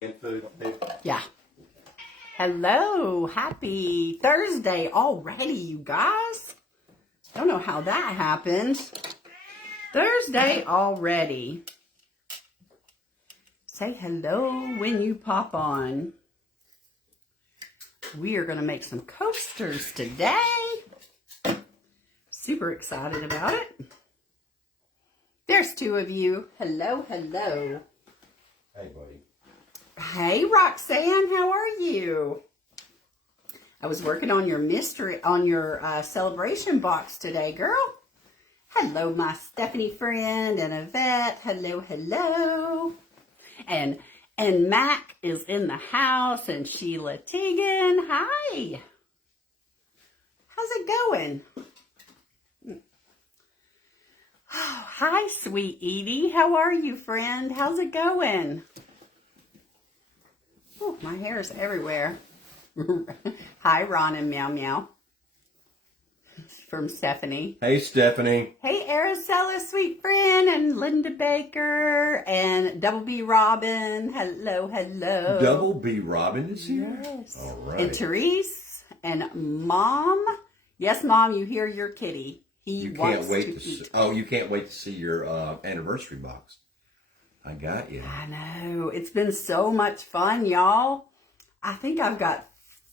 And food. Yeah. Hello. Happy Thursday already, you guys. Don't know how that happened. Thursday already. Say hello when you pop on. We are going to make some coasters today. Super excited about it. There's two of you. Hello, hello. Hey, buddy. Hey, Roxanne, how are you? I was working on your celebration box today, girl. Hello, my Stephanie friend and Yvette. Hello, hello. And Mac is in the house, and Sheila Teagan. Hi. How's it going? Oh, hi, sweet Edie. How are you, friend? How's it going? Oh, my hair is everywhere. Hi, Ron and Meow Meow. From Stephanie. Hey, Stephanie. Hey, Araceli, sweet friend, and Linda Baker, and Double B Robin. Hello, hello. Double B Robin is here? Yes. All right. And Therese, and Mom. Yes, Mom, you hear your kitty. You can't wait to see, you can't wait to see your anniversary box. I got you. I know. It's been so much fun, y'all. I think I've got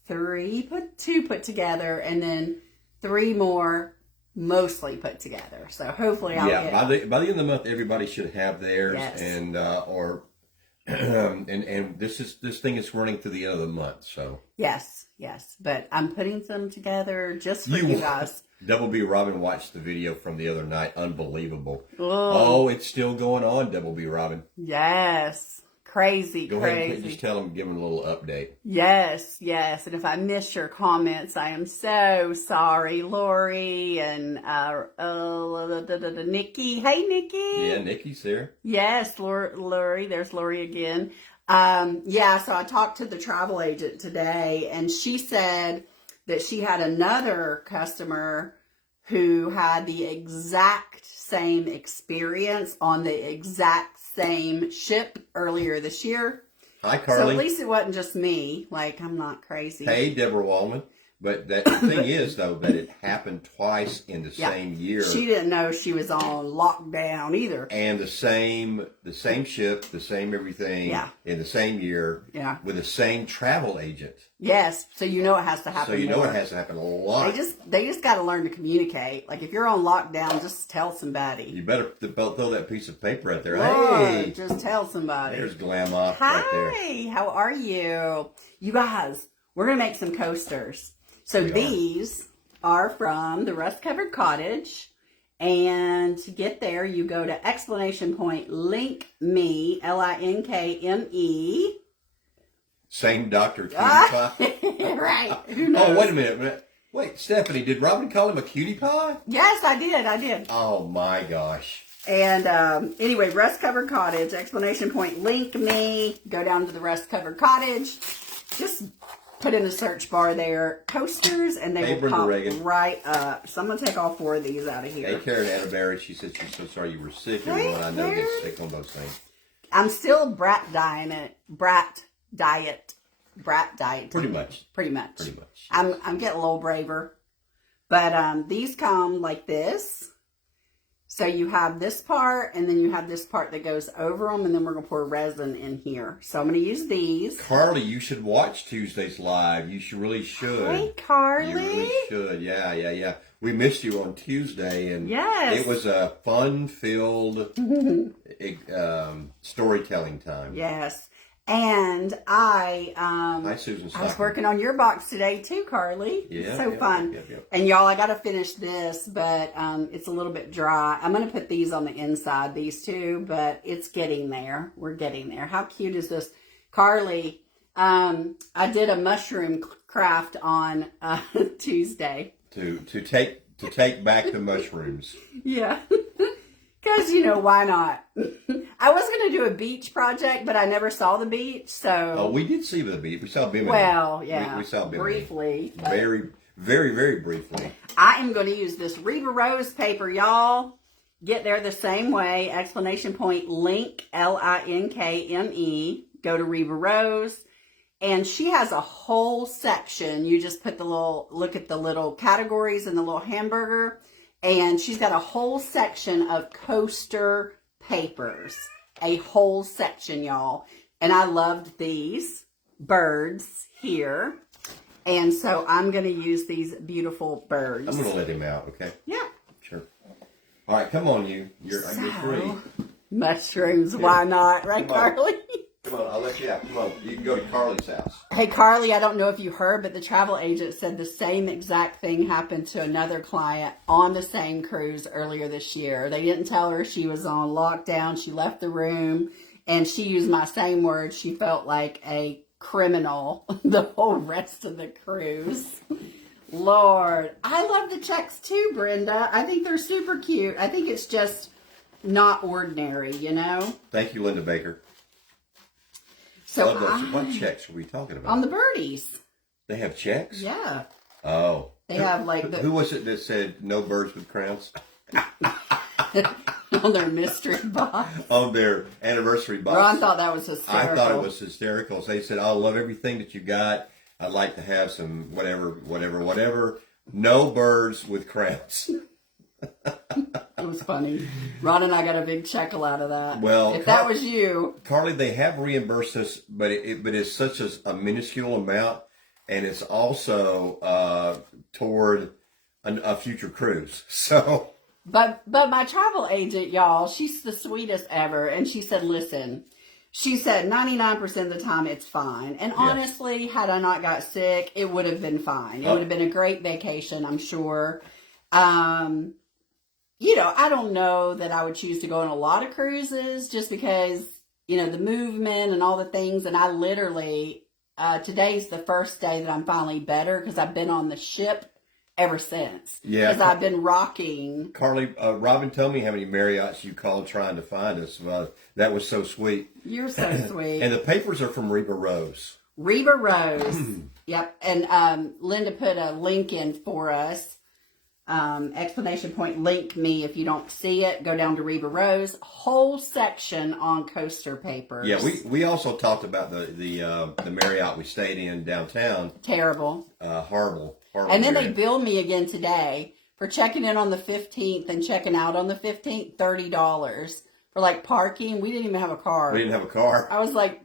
two put together, and then 3 more mostly put together. So hopefully I'll get... by the end of the month, everybody should have theirs. Yes. And and this thing is running to the end of the month. So Yes. But I'm putting them together just for you guys. Double B Robin watched the video from the other night. Unbelievable. Oh, It's still going on, Double B Robin. yes. Crazy. Go ahead and just tell them, give them a little update. Yes. And if I miss your comments, I am so sorry. Lori and Nikki. Hey, Nikki. Yeah, Nikki's there. Yes, Lori. There's Lori again. So I talked to the travel agent today, and she said that she had another customer who had the exact same experience on the exact same ship earlier this year. Hi, Carly. So at least it wasn't just me. Like, I'm not crazy. Hey, Deborah Wallman. But the thing is, though, that it happened twice in the same year. She didn't know she was on lockdown either. And the same ship, the same everything, in the same year, with the same travel agent. Yes, so you know it has to happen. So you know it has to happen a lot. They just got to learn to communicate. Like, if you're on lockdown, just tell somebody. You better throw that piece of paper out there. Lord, hey, just tell somebody. There's Glam-Off right there. Hi, how are you? You guys, we're gonna make some coasters. So these are from the Rust Covered Cottage. And to get there, you go to exclamation point, link me, LINKME. Same Dr. Cutie Pie? Right. Who knows? Oh, wait a minute. Wait, Stephanie, did Robin call him a cutie pie? Yes, I did. Oh, my gosh. And anyway, Rust Covered Cottage, exclamation point, link me. Go down to the Rust Covered Cottage. Just put in the search bar there, coasters, and they will pop right up. So I'm going to take all 4 of these out of here. Hey, Karen Atterbury, she said she's so sorry you were sick. Everyone I know gets sick on those things. I'm still brat diet. Pretty much. I'm getting a little braver. But these come like this. So you have this part, and then you have this part that goes over them, and then we're going to pour resin in here. So I'm going to use these. Carly, you should watch Tuesdays Live. You really should. Hey, Carly. You really should. Yeah. We missed you on Tuesday, and yes, it was a fun-filled storytelling time. Yes. And Hi, Susan Stockman. I was working on your box today too, Carly. Yeah. So fun. Yep. And y'all, I got to finish this, but it's a little bit dry. I'm going to put these on the inside, these two, but it's getting there. We're getting there. How cute is this? Carly, I did a mushroom craft on Tuesday. To take back the mushrooms. Yeah. Because, why not? I was going to do a beach project, but I never saw the beach, so... Oh, we did see the beach. We saw Bimini. Well, yeah. We saw Bimini. Briefly. Very, very, very briefly. I am going to use this Reba Rose paper, y'all. Get there the same way. Exclamation point, link, LINKME. go to Reba Rose. And she has a whole section. You just put look at the little categories and the little hamburger. And she's got a whole section of coaster papers. A whole section, y'all. And I loved these birds here. And so I'm going to use these beautiful birds. I'm going to let him out, okay? Yeah. Sure. All right, come on, you. You're free. Mushrooms, yeah. Why not? Right, Carly? Come on, I'll let you out. Come on, you can go to Carly's house. Hey, Carly, I don't know if you heard, but the travel agent said the same exact thing happened to another client on the same cruise earlier this year. They didn't tell her she was on lockdown. She left the room, and she used my same words. She felt like a criminal the whole rest of the cruise. Lord, I love the checks too, Brenda. I think they're super cute. I think it's just not ordinary, you know? Thank you, Linda Baker. So what checks are we talking about? On the birdies. They have checks? Yeah. Oh. They have like who was it that said no birds with crowns? On their mystery box. On their anniversary box. Ron thought that was hysterical. I thought it was hysterical. So they said, I love everything that you got. I'd like to have some whatever. No birds with crowns. It was funny. Ron and I got a big chuckle out of that. Well, if that was you, Carly, they have reimbursed us, but it's such a minuscule amount, and it's also toward a future cruise. So, but my travel agent, y'all, she's the sweetest ever, and she said, "Listen." She said 99% of the time it's fine. And honestly, had I not got sick, it would have been fine. It would have been a great vacation, I'm sure. You know, I don't know that I would choose to go on a lot of cruises just because, you know, the movement and all the things. And I literally, today's the first day that I'm finally better because I've been on the ship ever since. Yeah. Because I've been rocking. Carly, Robin told me how many Marriotts you called trying to find us. That was so sweet. You're so sweet. And the papers are from Reba Rose. Reba Rose. Yep. And Linda put a link in for us. Explanation point, link me if you don't see it. Go down to Reba Rose. Whole section on coaster papers. Yeah, we also talked about the Marriott we stayed in downtown. Terrible. Horrible. And then they billed me again today for checking in on the 15th and checking out on the 15th, $30 for like parking. We didn't even have a car. We didn't have a car. I was like,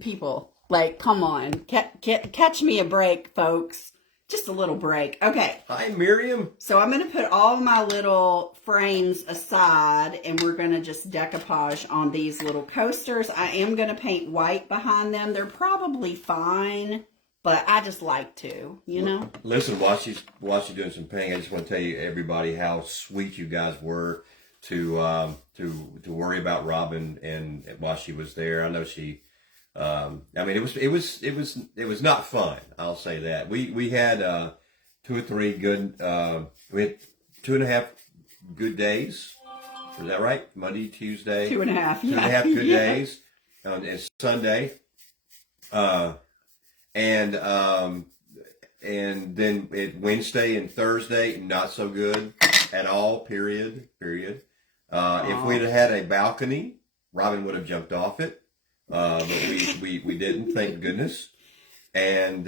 people, like, come on, catch me a break, folks. Just a little break. Okay. Hi, Miriam. So I'm going to put all my little frames aside, and we're going to just decoupage on these little coasters. I am going to paint white behind them. They're probably fine, but I just like to, you know? Listen, while she's doing some painting, I just want to tell you, everybody, how sweet you guys were to worry about Robin and while she was there. I know she... I mean, it was not fun. I'll say that. We had 2 or 3 good. We had 2.5 good days. Was that right? Monday, Tuesday. 2.5. 2.5 good days. And Sunday. And then Wednesday and Thursday, not so good at all. Period. If we'd had a balcony, Robin would have jumped off it. But we didn't, thank goodness. And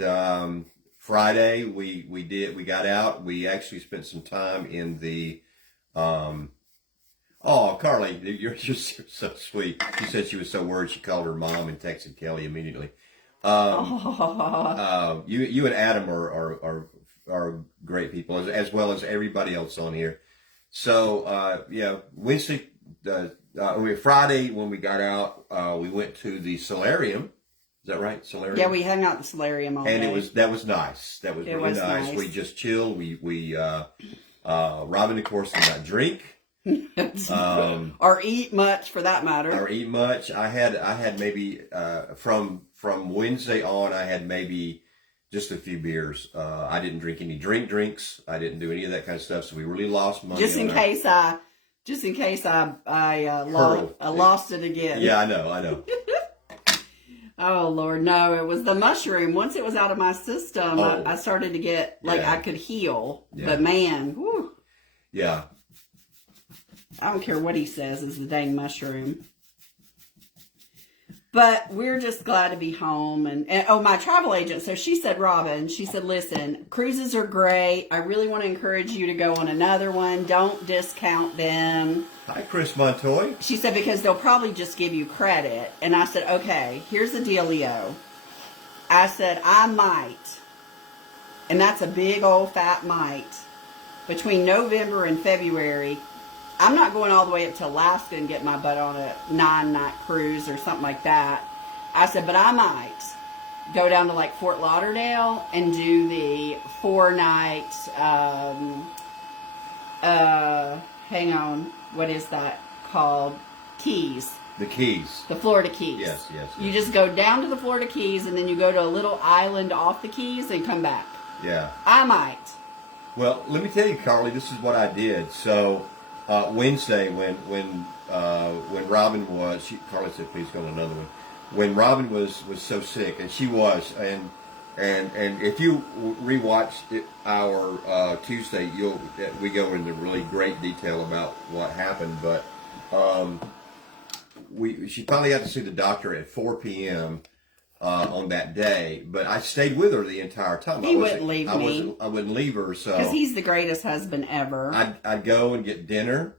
Friday we got out. We actually spent some time in the Carly, you're so sweet. She said she was so worried she called her mom and texted Kelly immediately. You and Adam are great people, as well as everybody else on here. So Wednesday. Friday when we got out, we went to the solarium. Is that right? Solarium. Yeah, we hung out in the solarium all day. And that was nice. That was really nice. We just chilled. We Robin, of course, did not drink. Or eat much, for that matter. Or eat much. I had maybe from Wednesday on, I had maybe just a few beers. I didn't drink any drinks. I didn't do any of that kind of stuff. So we really lost money. Just in case I lost it again. Yeah, I know. Oh, Lord, no, it was the mushroom. Once it was out of my system, I started to get, I could heal. Yeah. But, man, whew. Yeah. I don't care what he says is the dang mushroom. But we're just glad to be home. And oh, my travel agent. So she said, Robin, she said, listen, cruises are great. I really want to encourage you to go on another one. Don't discount them. Hi, Chris Montoy. She said, because they'll probably just give you credit. And I said, okay, here's the dealio. I said, I might, and that's a big old fat might, between November and February. I'm not going all the way up to Alaska and get my butt on a 9-night cruise or something like that. I said, but I might go down to like Fort Lauderdale and do the 4-night, hang on, what is that called? Keys. The Keys. The Florida Keys. Yes. You just go down to the Florida Keys and then you go to a little island off the Keys and come back. Yeah. I might. Well, let me tell you, Carly, this is what I did. So, Wednesday, when Robin was, Carly said, please go to another one. When Robin was so sick, and she was, and if you rewatched our Tuesday, we go into really great detail about what happened. But she finally got to see the doctor at 4 p.m. On that day, but I stayed with her the entire time. He wouldn't leave me. I wouldn't leave her, so because he's the greatest husband ever. I'd go and get dinner.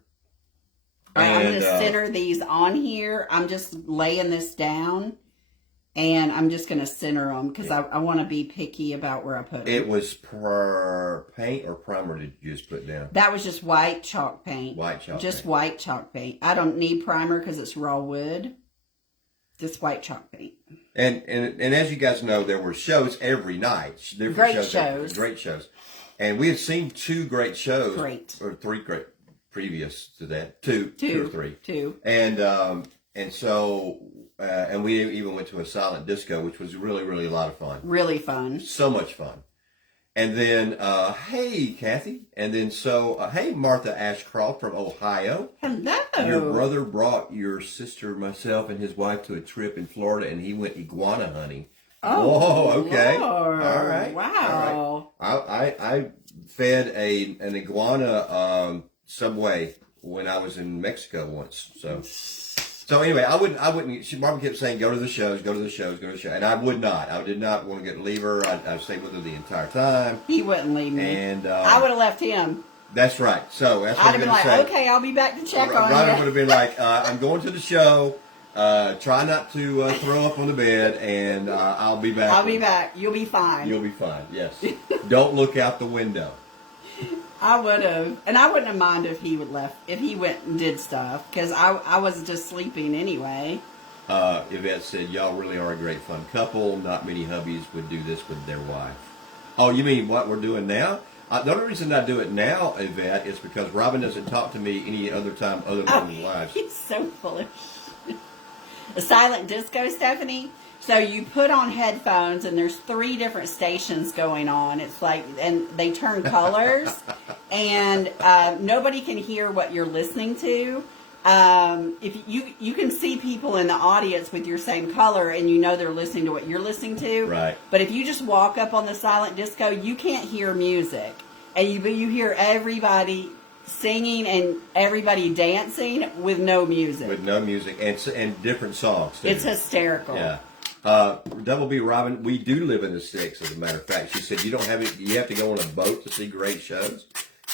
All right, I'm going to center these on here. I'm just laying this down, and I'm just going to center them because I want to be picky about where I put them. It was paint or primer did you just put down? That was just white chalk paint. Just white chalk paint. I don't need primer because it's raw wood. Just white chalk paint. And as you guys know, there were shows every night. Great shows. Great shows. And we had seen 2 great shows. Great. Or 3 great previous to that. Two or three. 2. And so we even went to a silent disco, which was really, really a lot of fun. Really fun. So much fun. And then, hey, Kathy. And then hey, Martha Ashcroft from Ohio. Hello. Your brother brought your sister, myself, and his wife to a trip in Florida, and he went iguana hunting. Oh, whoa, okay. Lord. All right. Wow. All right. I fed an iguana Subway when I was in Mexico once. So anyway, I wouldn't. Barbara kept saying, "Go to the shows, go to the shows, go to the show," and I would not. I did not want to leave her. I stayed with her the entire time. He wouldn't leave me, and I would have left him. That's right. So that's what I'd I'm have been going to like, say. "Okay, I'll be back to check on you." Robin would have been like, "I'm going to the show. Try not to throw up on the bed, and I'll be back." I'll be back. You'll be fine. You'll be fine. Yes. Don't look out the window. I would have, and I wouldn't have minded if he went and did stuff, because I was just sleeping anyway. Yvette said, y'all really are a great fun couple. Not many hubbies would do this with their wife. Oh, you mean what we're doing now? The only reason I do it now, Yvette, is because Robin doesn't talk to me any other time other than wives. He's so foolish. A silent disco, Stephanie? So you put on headphones and there's 3 different stations going on. It's like, and they turn colors and nobody can hear what you're listening to. If you can see people in the audience with your same color and you know they're listening to what you're listening to. Right. But if you just walk up on the silent disco, you can't hear music. And you hear everybody singing and everybody dancing with no music. With no music and different songs too. It's hysterical. Yeah. Double B Robin, we do live in the sticks, as a matter of fact. She said you don't have it. You have to go on a boat to see great shows.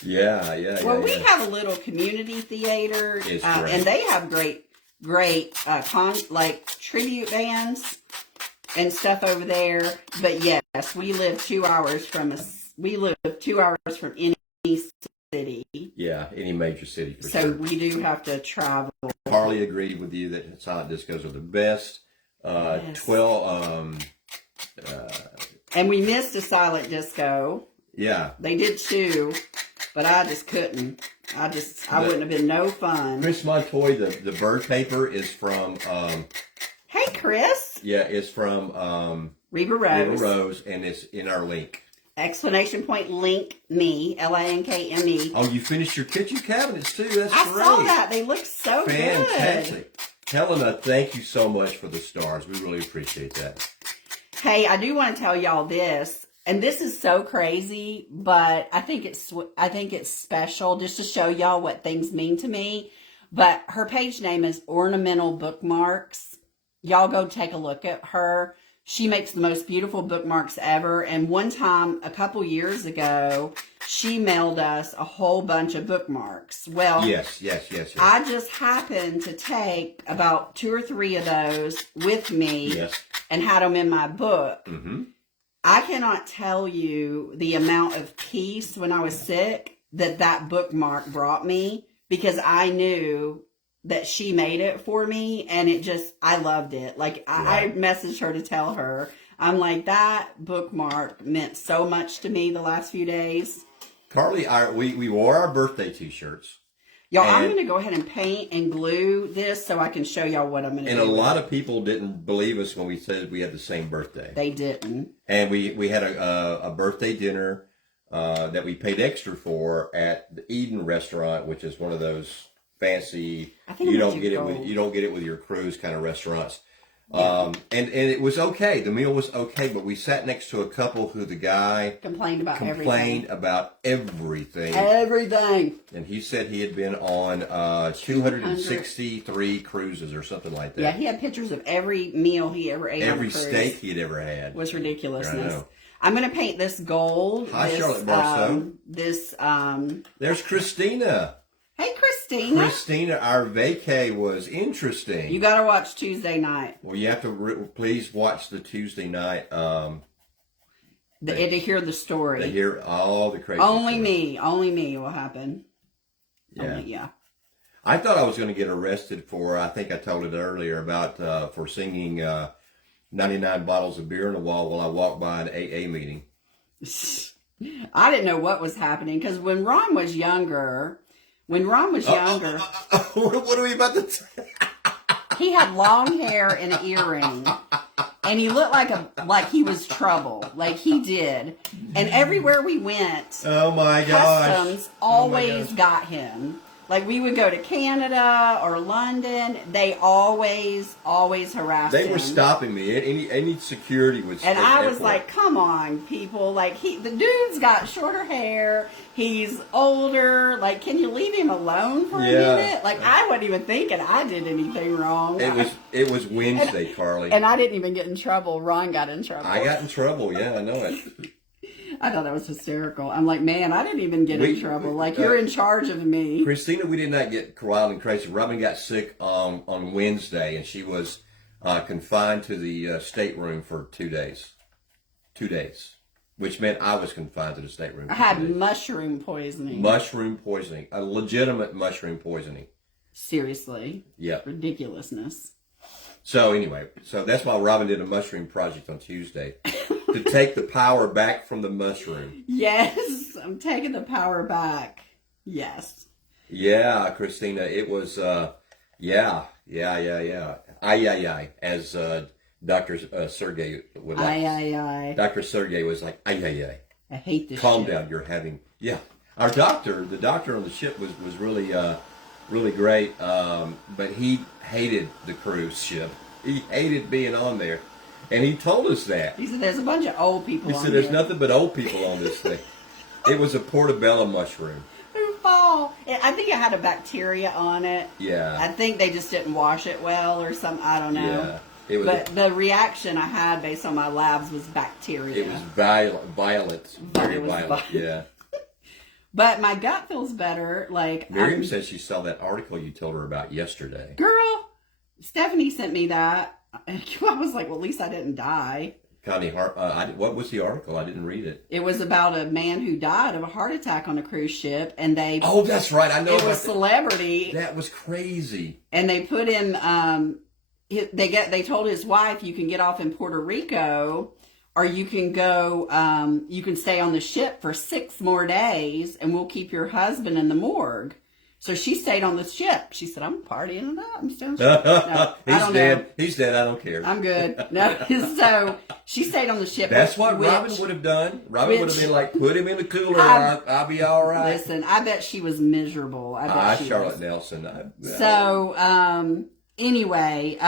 Yeah. Well, we have a little community theater, and they have great like tribute bands and stuff over there. But yes, we live 2 hours from any city. Yeah, any major city for so sure. We do have to travel. Carly agreed with you that silent discos are the best. Yes. 12. And we missed a silent disco. Yeah. They did 2, but I just couldn't. I wouldn't have been no fun. Chris Montoy, the bird paper is from. Hey, Chris. Yeah, it's from Reba Rose. Reba Rose, and it's in our link. Exclamation point link me, LINKME. Oh, you finished your kitchen cabinets too. That's I great. saw that. They look so Fantastic. Helena, thank you so much for the stars. We really appreciate that. Hey, I do want to tell y'all this, and this is so crazy, but I think it's special just to show y'all what things mean to me. But her page name is Ornamental Bookmarks, Y'all go take a look at her. She makes the most beautiful bookmarks ever. And one time, a couple years ago, she mailed us a whole bunch of bookmarks. Well, Yes. I just happened to take about 2 or 3 of those with me Yes. and had them in my book. Mm-hmm. I cannot tell you the amount of peace when I was sick that bookmark brought me, because I knew that she made it for me, and I loved it. Like, I messaged her to tell her, I'm like, that bookmark meant so much to me the last few days. Carly, we wore our birthday t-shirts. Y'all, I'm going to go ahead and paint and glue this so I can show y'all what I'm going to do. And a lot of people didn't believe us when we said we had the same birthday. They didn't. And we had a birthday dinner that we paid extra for at the Eden restaurant, which is one of those fancy, you don't get it with your cruise kind of restaurants. Yeah. And it was okay. The meal was okay, but we sat next to a couple who the guy complained about everything. Everything. And he said he had been on 263 cruises or something like that. Yeah, he had pictures of every meal he ever ate. Every steak he had ever had. Was ridiculousness. I'm going to paint this gold. Hi, Charlotte Barstow. There's Christina. Hey, Christina. Christina, our vacay was interesting. You got to watch Tuesday night. Well, you have to please watch the Tuesday night. To hear the story. To hear all the crazy Only me will happen. Yeah. I thought I was going to get arrested for, I think I told it earlier, about for singing 99 bottles of beer on the wall while I walked by an AA meeting. I didn't know what was happening, because when Ron was younger... What are we about to say? He had long hair and an earring, and he looked like he was trouble, like he did. And everywhere we went, oh my gosh, customs always got him. Like, we would go to Canada or London, they always harassed him. They were stopping me. Any security was. And I was like, come on, people. Like, the dude's got shorter hair. He's older. Like, can you leave him alone for a minute? Like, I wasn't even thinking I did anything wrong. It was Wednesday, Carly. And I didn't even get in trouble. Ron got in trouble. I got in trouble. Yeah, I know it. I thought that was hysterical. I'm like, man, I didn't even get in trouble. Like, you're in charge of me. Christina, we did not get wild and crazy. Robin got sick on Wednesday, and she was confined to the stateroom for 2 days. 2 days. Which meant I was confined to the stateroom. I had mushroom poisoning. Mushroom poisoning. A legitimate mushroom poisoning. Seriously. Yeah. Ridiculousness. So anyway, that's why Robin did a mushroom project on Tuesday. To take the power back from the mushroom. Yes, I'm taking the power back. Yes. Yeah, Christina, it was, yeah. Ay, as Dr. Sergey would like. Ay. Dr. Sergey was like, ay. I hate this Calm shit. down, you're having, Our the doctor on the ship was really, really great, but he hated the cruise ship. He hated being on there. And he told us that. He said, there's a bunch of old people on He said, there's nothing but old people on this thing. It was a portobello mushroom. Fall. I think it had a bacteria on it. Yeah. I think they just didn't wash it well or something. I don't know. Yeah. But the reaction I had based on my labs was bacteria. It was violent. Very violent. Yeah. But my gut feels better. Like, Miriam says she saw that article you told her about yesterday. Girl, Stephanie sent me that. I was like, well, at least I didn't die. Connie Hart, what was the article? I didn't read it. It was about a man who died of a heart attack on a cruise ship, and they... Oh, that's right. I know. It was celebrity. That was crazy. And they put him... They told his wife, you can get off in Puerto Rico, or you can go... you can stay on the ship for 6 more days, and we'll keep your husband in the morgue. So she stayed on the ship. She said, I'm partying it up. I'm still on the ship. No, He's dead. Know. He's dead. I don't care. I'm good. No. So she stayed on the ship. That's what Robin would have done. Robin would have been like, put him in the cooler. I'll be all right. Listen, I bet she was miserable. I bet she Charlotte was. Nelson. Anyway,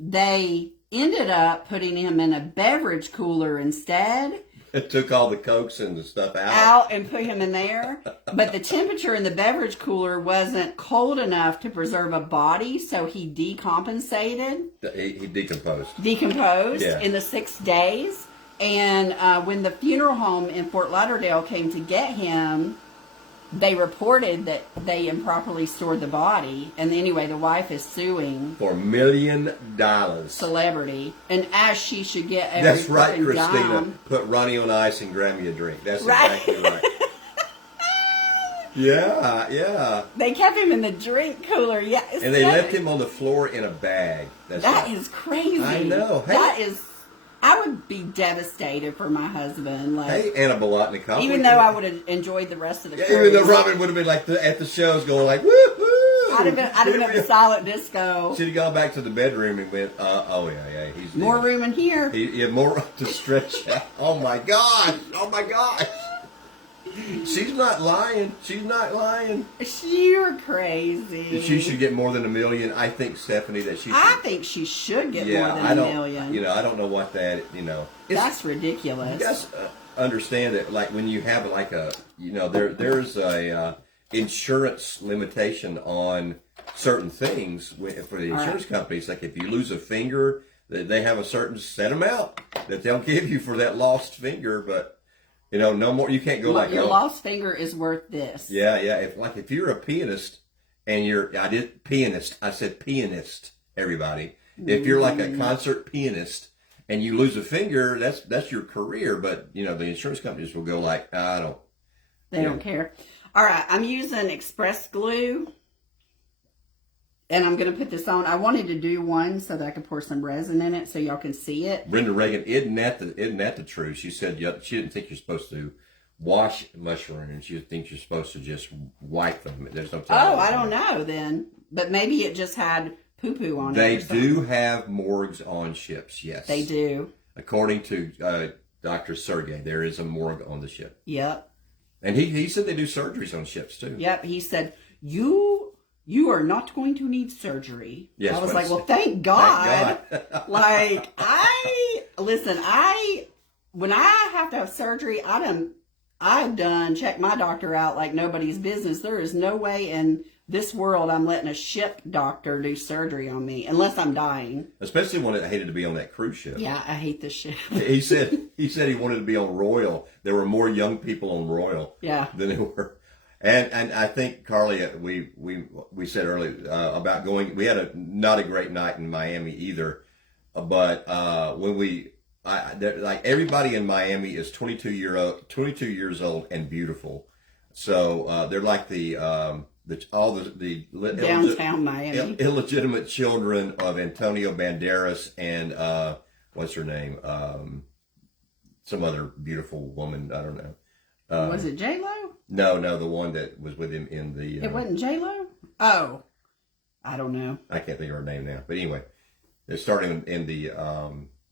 they ended up putting him in a beverage cooler instead. It took all the Cokes and the stuff out and put him in there. But the temperature in the beverage cooler wasn't cold enough to preserve a body, so he decompensated. He decomposed. In the 6 days. And when the funeral home in Fort Lauderdale came to get him, they reported that they improperly stored the body. And anyway, the wife is suing for $1 million. Celebrity. And as she should get every That's right, fucking Christina. dime. Put Ronnie on ice and grab me a drink. That's Right. exactly right. Yeah. They kept him in the drink cooler. Yeah. And they left him on the floor in a bag. That is crazy. I know. Hey. I would be devastated for my husband. Like, Hey, Anna Bolotnikov. even though I would have enjoyed the rest of the cruise. Even though Robin would have been like at the shows going like, woo-hoo. I'd have been at the silent disco. She'd have gone back to the bedroom and went, oh yeah, he's More room in here. He had more to stretch out. Oh my gosh. She's not lying. You're crazy. She should get more than $1 million. I think, Stephanie, that she should. I think she should get more than $1 million. I don't know what that, That's ridiculous. You guys understand that, like, when you have, like, there's a insurance limitation on certain things for the insurance companies. Like, if you lose a finger, they have a certain set amount that they'll give you for that lost finger, but... no more. You can't go like your lost finger is worth this. Yeah. If you're a pianist and I said pianist. Everybody, if you're like a concert pianist and you lose a finger, that's your career. But the insurance companies will go like, They don't care. All right, I'm using Express Glue, and I'm going to put this on. I wanted to do one so that I could pour some resin in it so y'all can see it. Brenda Reagan, isn't that the truth? She said she didn't think you're supposed to wash mushrooms. She thinks you're supposed to just wipe them. There's no telling. I don't know then. But maybe it just had poo-poo on it. They do have morgues on ships, yes. They do. According to Dr. Sergey, there is a morgue on the ship. Yep. And he said they do surgeries on ships too. Yep. He said, you are not going to need surgery. Yes, I was like, well, thank God. Like, when I have to have surgery, I've done checked my doctor out like nobody's business. There is no way in this world I'm letting a ship doctor do surgery on me unless I'm dying. Especially when I hated to be on that cruise ship. Yeah, I hate this ship. He said he wanted to be on Royal. There were more young people on Royal than there were. And I think, Carly, we said earlier about going. We had not a great night in Miami either, but when like everybody in Miami is 22 years old and beautiful, so they're like the downtown Miami illegitimate children of Antonio Banderas and what's her name, some other beautiful woman. I don't know. Was it J-Lo? No, the one that was with him in the... it wasn't J-Lo? Oh. I don't know. I can't think of her name now. But anyway, they're starting in the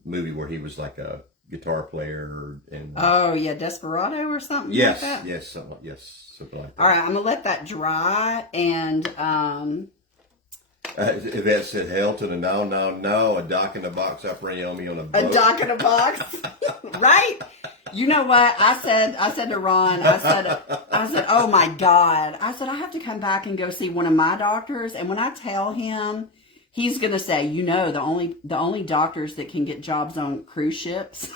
movie where he was like a guitar player. Oh, yeah, Desperado or something like that? Yes, something like that. All right, I'm going to let that dry and... Yvette said, hell to the no, a dock in the box operating on me on a boat. A dock in a box? Right? You know what? I said to Ron, I said, oh my God. I said, I have to come back and go see one of my doctors. And when I tell him, he's going to say, the only doctors that can get jobs on cruise ships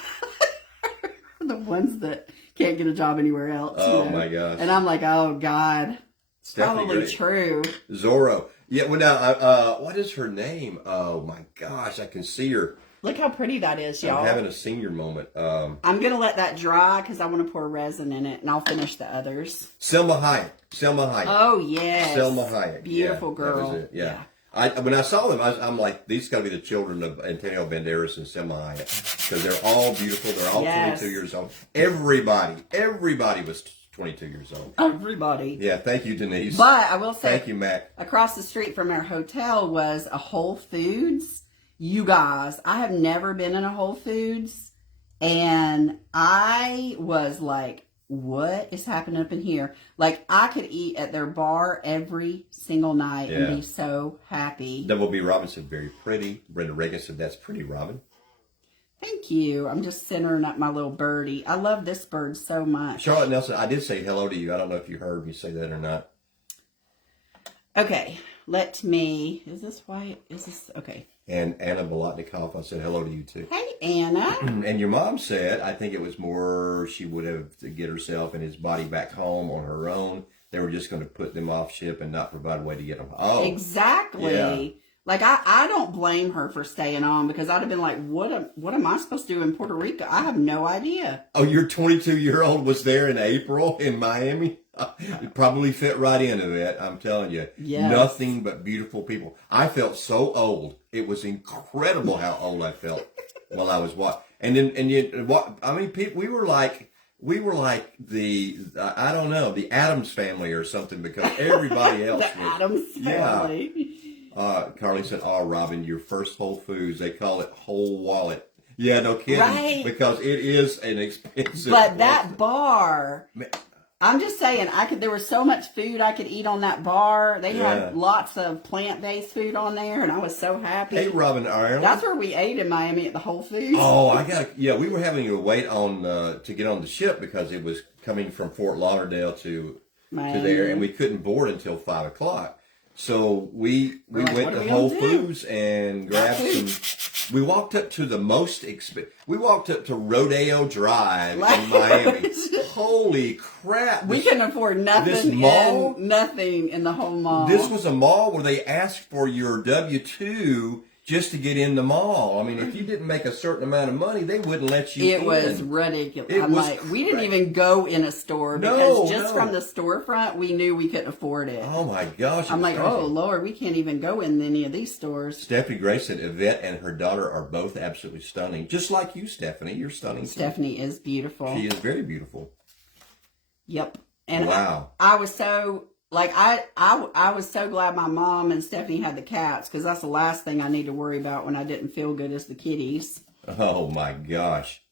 are the ones that can't get a job anywhere else. Oh my gosh. And I'm like, oh God. It's probably great. true. Zorro. Yeah, well now, what is her name? Oh my gosh, I can see her. Look how pretty that is, y'all. I'm having a senior moment. I'm going to let that dry because I want to pour resin in it, and I'll finish the others. Selma Hayek. Oh, yes. Selma Hayek. Beautiful girl. That was it. Yeah. When I saw them, I'm like, these got to be the children of Antonio Banderas and Selma Hayek because they're all beautiful. They're all 22 years old. Everybody was 22 years old. Everybody. Yeah, thank you, Denise. But I will say, thank you, Mac. Across the street from our hotel was a Whole Foods. You guys, I have never been in a Whole Foods, and I was like, what is happening up in here? Like, I could eat at their bar every single night and be so happy. Double B Robin said, very pretty. Brenda Reagan said, that's pretty, Robin. Thank you. I'm just centering up my little birdie. I love this bird so much. Charlotte Nelson, I did say hello to you. I don't know if you heard me say that or not. Okay, let me. Is this white? Is this okay? And Anna Bolotnikov, I said hello to you too. Hey, Anna. And your mom said, I think it was more she would have to get herself and his body back home on her own. They were just going to put them off ship and not provide a way to get them. Oh, Exactly. yeah. Like I don't blame her for staying on because I'd have been like, what am I supposed to do in Puerto Rico? I have no idea. Oh, your 22-year-old was there in April in Miami? It probably fit right into it. I'm telling you. Yes. Nothing but beautiful people. I felt so old. It was incredible how old I felt while I was watching. And then, what? I mean, people, we were like the, I don't know, the Addams family or something because everybody else The was. Addams family. Carly said, "Oh, Robin, your first Whole Foods, they call it Whole Wallet." Yeah, no kidding. Right. Because it is an expensive. But that bar, I'm just saying, there was so much food I could eat on that bar. They had lots of plant-based food on there, and I was so happy. Hey, Robin Ireland. That's where we ate in Miami at the Whole Foods. Oh, we were having to wait on to get on the ship because it was coming from Fort Lauderdale to there, and we couldn't board until 5:00. So we went to Whole Foods and grabbed some. We walked up to the most we walked up to Rodeo Drive in Miami. Holy crap! We couldn't afford nothing. This mall, nothing in the whole mall. This was a mall where they asked for your W-2 just to get in the mall. I mean, if you didn't make a certain amount of money, they wouldn't let you in. It was ridiculous. It was like, we didn't even go in a store because from the storefront, we knew we couldn't afford it. Oh my gosh. I'm like, oh Lord, we can't even go in any of these stores. Stephanie Grace said Yvette and her daughter are both absolutely stunning. Just like you, Stephanie. You're stunning. Stephanie is beautiful. She is very beautiful. Yep. And wow. I was so... Like, I was so glad my mom and Stephanie had the cats because that's the last thing I need to worry about when I didn't feel good is the kitties. Oh, my gosh.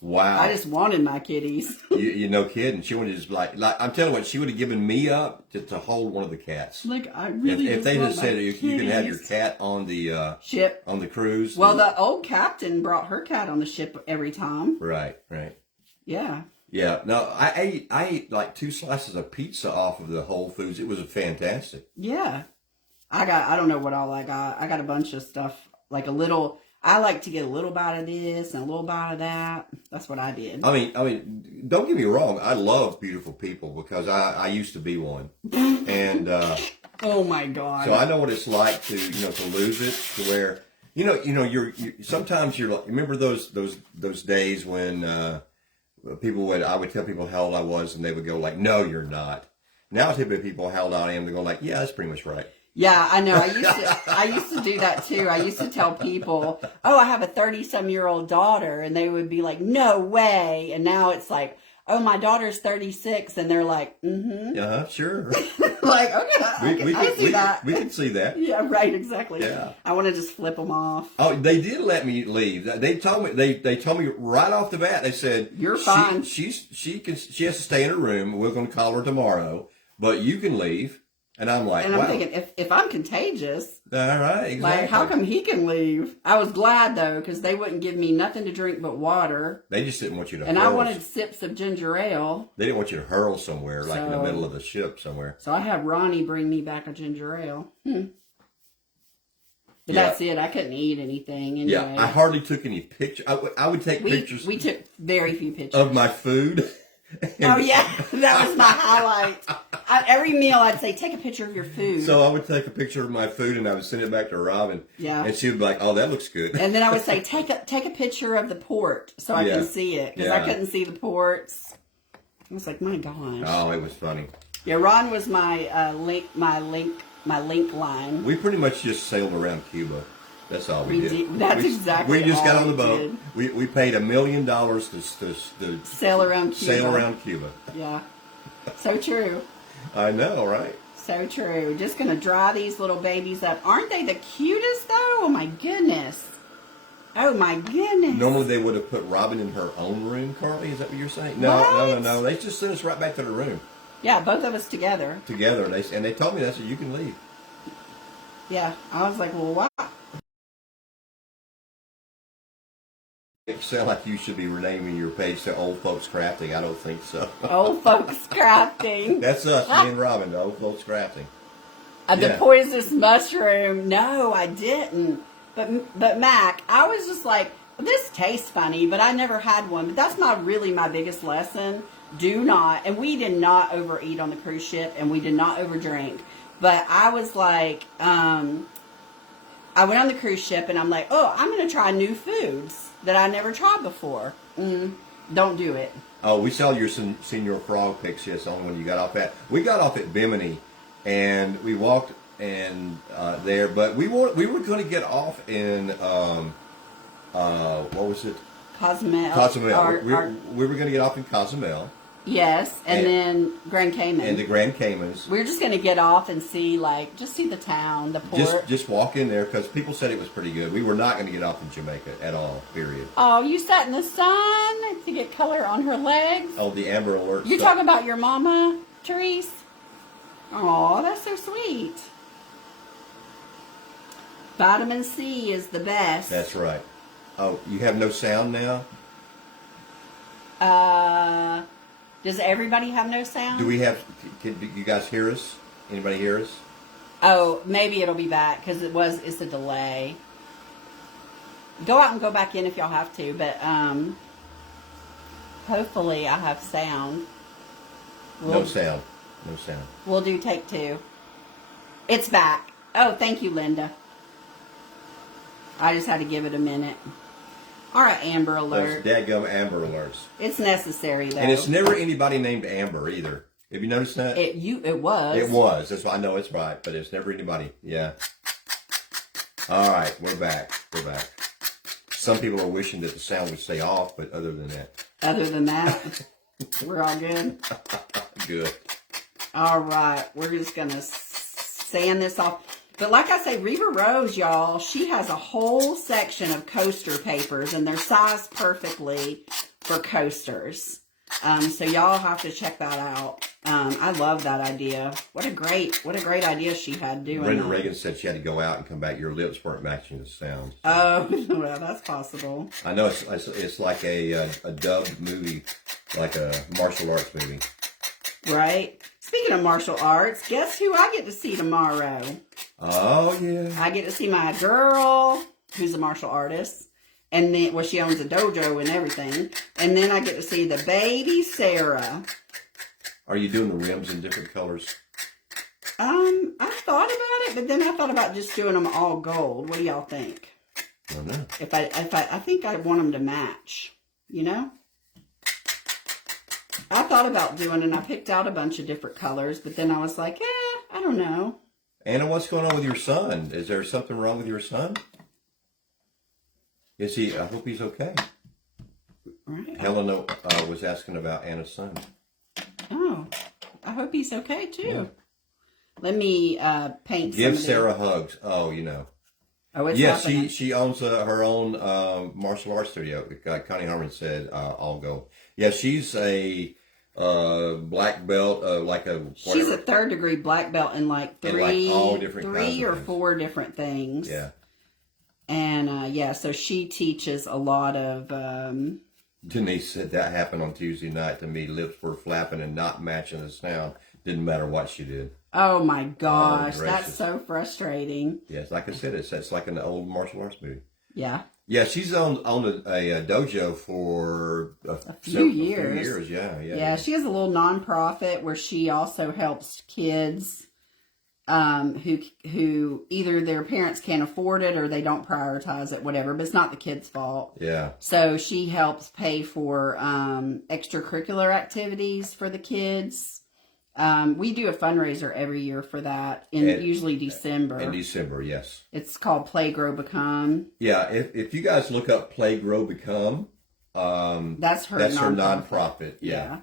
Wow. I just wanted my kitties. you no kidding. She would have just, like I'm telling you what, she would have given me up to hold one of the cats. Like, I really If they just said you can have your kitties. cat on the ship. On the cruise. Well, the old captain brought her cat on the ship every time. Right. Yeah. Yeah, no, I ate like 2 slices of pizza off of the Whole Foods. It was fantastic. Yeah. I don't know what all I got. I got a bunch of stuff, like I like to get a little bite of this and a little bite of that. That's what I did. I mean, don't get me wrong. I love beautiful people because I used to be one. And, oh my God. So I know what it's like to lose it to where, you're sometimes you're like, remember those days when, I would tell people how old I was and they would go like, no, you're not. Now typically people how old I am, they go like, yeah, that's pretty much right. Yeah, I know. I used to do that too. I used to tell people, oh, I have a 30-some-year-old daughter. And they would be like, no way. And now it's like, oh, my daughter's 36. And they're like, mm-hmm. Sure. Like, okay, I see that. We can see that. Yeah, right, exactly. Yeah. I want to just flip them off. Oh, they did let me leave. They told me they told me right off the bat. They said you're fine. She has to stay in her room. We're going to call her tomorrow, but you can leave. And I'm like, and I'm thinking, if I'm contagious, all right, exactly. Like, how come he can leave? I was glad though, because they wouldn't give me nothing to drink but water. They just didn't want you to. And I wanted sips of ginger ale. They didn't want you to hurl somewhere, like in the middle of the ship somewhere. So I had Ronnie bring me back a ginger ale. But that's it. I couldn't eat anything. Anyway. Yeah, I hardly took any pictures. I would take pictures. We took very few pictures of my food. Oh yeah, that was my highlight. Every meal I'd say, take a picture of your food. So I would take a picture of my food and I would send it back to Robin. Yeah. And she would be like, oh, that looks good. And then I would say, take a picture of the port so I can see it. Because I couldn't see the ports. I was like, my gosh. Oh, it was funny. Yeah, Ron was my link line. We pretty much just sailed around Cuba. That's all we did. That's exactly. We just got on the boat. We paid $1 million to sail around Cuba. Sail around Cuba. Yeah, so true. I know, right? So true. Just gonna dry these little babies up. Aren't they the cutest though? Oh my goodness. Oh my goodness. Normally they would have put Robin in her own room, Carly. Is that what you're saying? No. They just sent us right back to the room. Yeah, both of us together. Together. They told me that, so you can leave. Yeah, I was like, well, why? It sounds like you should be renaming your page to Old Folks Crafting. I don't think so. Old folks crafting. That's us, me and Robin, the Old Folks Crafting. The Yeah. poisonous mushroom. No, I didn't. But Mac, I was just like, this tastes funny, but I never had one. But that's not really my biggest lesson. Do not, and we did not overeat on the cruise ship, and we did not overdrink. But I was like, I went on the cruise ship, and I'm like, oh, I'm going to try new foods that I never tried before. Don't do it. Oh, we saw your Senior Frog pics. Yes, on when you got off at. We got off at Bimini, and we walked and there, but we were going to get off in what was it? Cozumel. We were going to get off in Cozumel. Yes, and then Grand Cayman. And the Grand Caymans. We were just going to get off and see, just see the town, the port. Just walk in there because people said it was pretty good. We were not going to get off in Jamaica at all, period. Oh, you sat in the sun to get color on her legs? Oh, the Amber Alert You stuff. talking about your mama, Therese? Oh, that's so sweet. Vitamin C is the best. That's right. Oh, you have no sound now? Does everybody have no sound? Do we have, can you guys hear us? Anybody hear us? Oh, maybe it'll be back because it's a delay. Go out and go back in if y'all have to, but hopefully I have sound. No sound. No sound. We'll do take 2. It's back. Oh, thank you, Linda. I just had to give it a minute. All right, Amber Alert. Those dadgum Amber Alerts. It's necessary, though. And it's never anybody named Amber either. Have you noticed that? It was. It was. That's why I know it's right, but it's never anybody. Yeah. All right, we're back. We're back. Some people are wishing that the sound would stay off, but other than that, we're all good. Good. All right, we're just gonna sand this off. But like I say, Reva Rose, y'all, she has a whole section of coaster papers, and they're sized perfectly for coasters. So y'all have to check that out. I love that idea. What a great idea she had doing Brenda that. Reagan said she had to go out and come back. Your lips weren't matching the sound. Oh, well, that's possible. I know it's like a dubbed movie, like a martial arts movie. Right? Speaking of martial arts, guess who I get to see tomorrow? Oh, yeah. I get to see my girl, who's a martial artist. And then, well, she owns a dojo and everything. And then I get to see the baby Sarah. Are you doing the rims in different colors? I thought about it, but then I thought about just doing them all gold. What do y'all think? I don't know. I think I want them to match, you know? I thought about doing it, and I picked out a bunch of different colors, but then I was like, I don't know. Anna, what's going on with your son? Is there something wrong with your son? Is he? I hope he's okay. Right. Helen was asking about Anna's son. Oh, I hope he's okay too. Yeah. Let me paint. Give Sarah hugs. Oh, you know. Oh, it's yes, happening. she owns her own martial arts studio. Connie Harmon said, "I'll go." Yeah, she's a black belt, like a. Whatever. She's a 3rd degree black belt in like all different kinds of or things. 4 different things. Yeah. And so she teaches a lot of. Denise said that happened on Tuesday night to me. Lips were flapping and not matching the sound. Didn't matter what she did. Oh my gosh, Oh, that's so frustrating. Yes, like I said, it's like an old martial arts movie. Yeah. Yeah, she's on a dojo for a few years. A few years. Yeah, she has a little nonprofit where she also helps kids who either their parents can't afford it or they don't prioritize it, whatever. But it's not the kids' fault. Yeah. So she helps pay for extracurricular activities for the kids. We do a fundraiser every year for that usually December. In December, yes. It's called Play, Grow, Become. Yeah, if you guys look up Play, Grow, Become, that's her nonprofit. Yeah.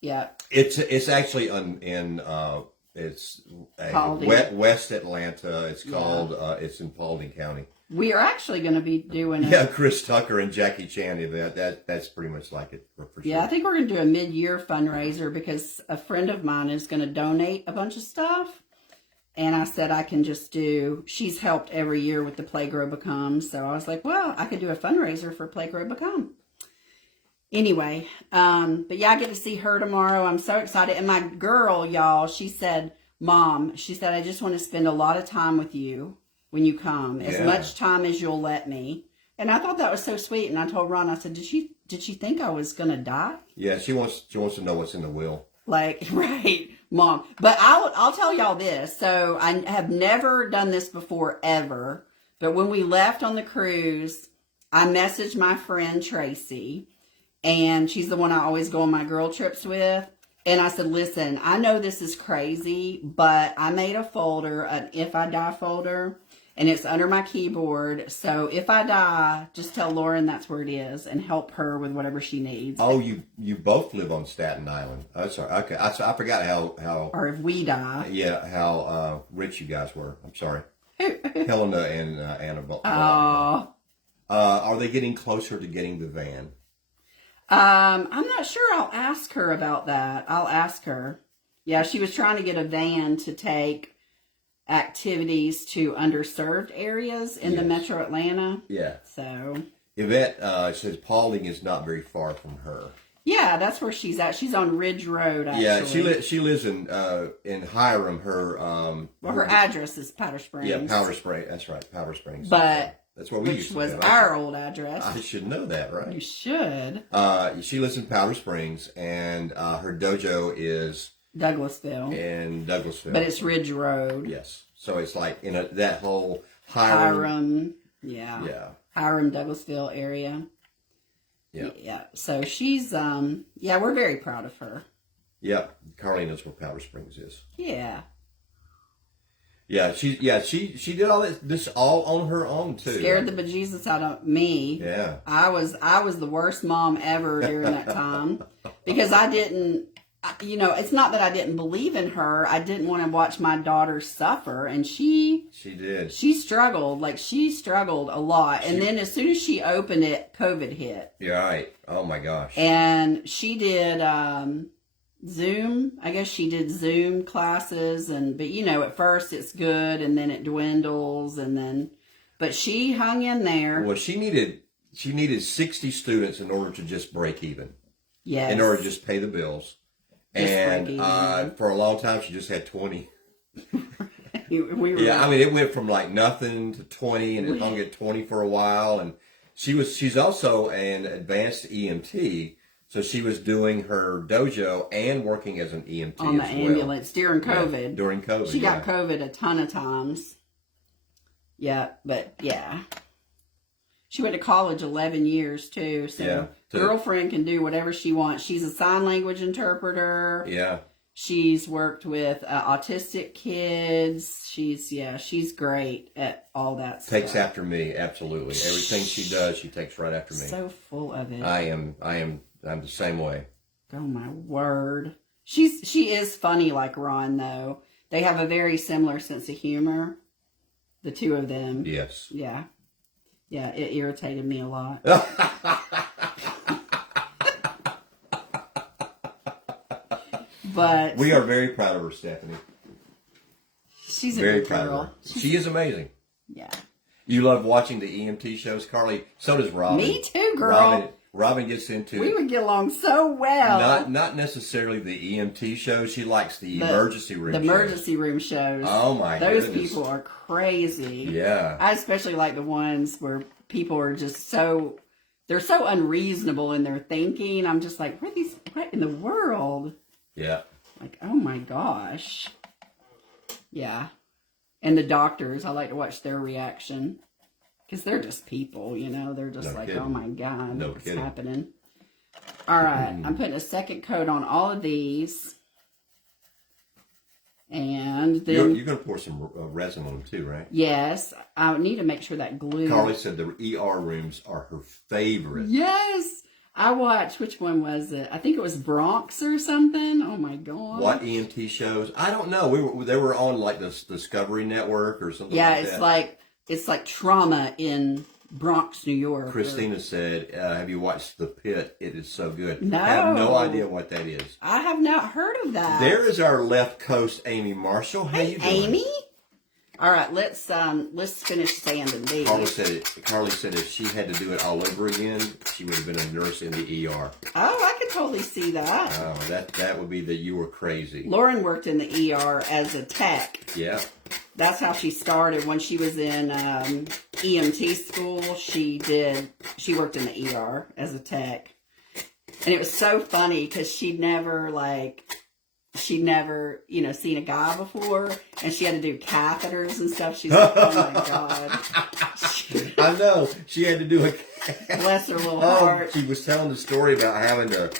Yeah. It's actually it's West Atlanta. It's called it's in Paulding County. We are actually going to be doing Chris Tucker and Jackie Chan event. That's pretty much like it for sure. Yeah, I think we're going to do a mid-year fundraiser because a friend of mine is going to donate a bunch of stuff. And I said I can just do, she's helped every year with the Play Grow Become. So I was like, well, I could do a fundraiser for Play Grow Become. Anyway, but yeah, I get to see her tomorrow. I'm so excited. And my girl, y'all, she said, Mom, she said, I just want to spend a lot of time with you when you come, as much time as you'll let me. And I thought that was so sweet. And I told Ron, I said, did she think I was going to die? Yeah, she wants to know what's in the will. Like, right, Mom. But I'll tell y'all this. So I have never done this before, ever. But when we left on the cruise, I messaged my friend Tracy, and she's the one I always go on my girl trips with. And I said, listen, I know this is crazy, but I made a folder, an If I Die folder, and it's under my keyboard. So if I die, just tell Lauren that's where it is and help her with whatever she needs. Oh, you both live on Staten Island. Oh, sorry. Okay, I forgot how. Or if we die. Yeah, how rich you guys were. I'm sorry. Helena and Annabelle. Oh. Are they getting closer to getting the van? I'm not sure. I'll ask her about that. I'll ask her. Yeah, she was trying to get a van to take activities to underserved areas in the Metro Atlanta. Yeah. So Yvette says Paulding is not very far from her. Yeah, that's where she's at. She's on Ridge Road, actually. Yeah, she lives in Hiram. Her address is Powder Springs. Yeah, Powder Springs. That's right, Powder Springs. But that's what we which used to was live. our old address. I should know that, right? You should. She lives in Powder Springs, and her dojo is Douglasville. in Douglasville. But it's Ridge Road. Yes, so it's like in that whole Hiram. Yeah. Yeah. Hiram, Douglasville area. Yeah. Yeah. So she's we're very proud of her. Yep. Carly knows where Powder Springs is. Yeah. Yeah, she did all this all on her own too. Scared the bejesus out of me. Yeah. I was the worst mom ever during that time because I didn't, it's not that I didn't believe in her. I didn't want to watch my daughter suffer, and she did. She struggled a lot. And then as soon as she opened it, COVID hit. You're right. Oh my gosh. And she did Zoom. I guess she did Zoom classes, but at first it's good, and then it dwindles, but she hung in there. Well, she needed 60 students in order to just break even. Yes. In order to just pay the bills. And for a long time, she just had 20. I mean, it went from like nothing to 20, and it hung at 20 for a while. And she's also an advanced EMT, so she was doing her dojo and working as an EMT on the as ambulance during COVID. Yeah, during COVID, she got COVID a ton of times. Yeah, but yeah. She went to college 11 years, too. So, girlfriend can do whatever she wants. She's a sign language interpreter. Yeah. She's worked with autistic kids. She's great at all that stuff. Takes after me, absolutely. Everything she does, she takes right after me. So full of it. I'm the same way. Oh, my word. She is funny like Ron, though. They have a very similar sense of humor. The two of them. Yes. Yeah. Yeah, it irritated me a lot. But we are very proud of her, Stephanie. She's very good proud girl. of her. She is amazing. Yeah. You love watching the EMT shows, Carly. So does Robin. Me too, girl. Robin gets into. We would get along so well. Not necessarily the EMT shows. She likes the emergency room. The emergency room shows. Oh my Those goodness. people are crazy. Yeah. I especially like the ones where people are just they're so unreasonable in their thinking. I'm just like, what in the world? Yeah. Like, oh my gosh. Yeah. And the doctors, I like to watch their reaction. Because they're just people, They're just kidding. oh my God, what's kidding. happening? All right. I'm putting a second coat on all of these. And then... You're going to pour some resin on them too, right? Yes. I need to make sure that glue... Carly said the ER rooms are her favorite. Yes. I watched, which one was it? I think it was Bronx or something. Oh my God. What EMT shows? I don't know. They were on like the Discovery Network or something like that. It's like trauma in Bronx, New York. Christina said, have you watched The Pit? It is so good. No. I have no idea what that is. I have not heard of that. There is our left coast Amy Marshall. How you doing? Amy? All right, let's finish sanding these. Carly said if she had to do it all over again, she would have been a nurse in the ER. Oh, I could totally see that. Oh, that would be that you were crazy. Lauren worked in the ER as a tech. Yeah. That's how she started. When she was in EMT school, she worked in the ER as a tech. And it was so funny because she'd never, seen a guy before, and she had to do catheters and stuff. She's like, oh my God. I know. She had to do a... Bless her little heart. She was telling the story about having to...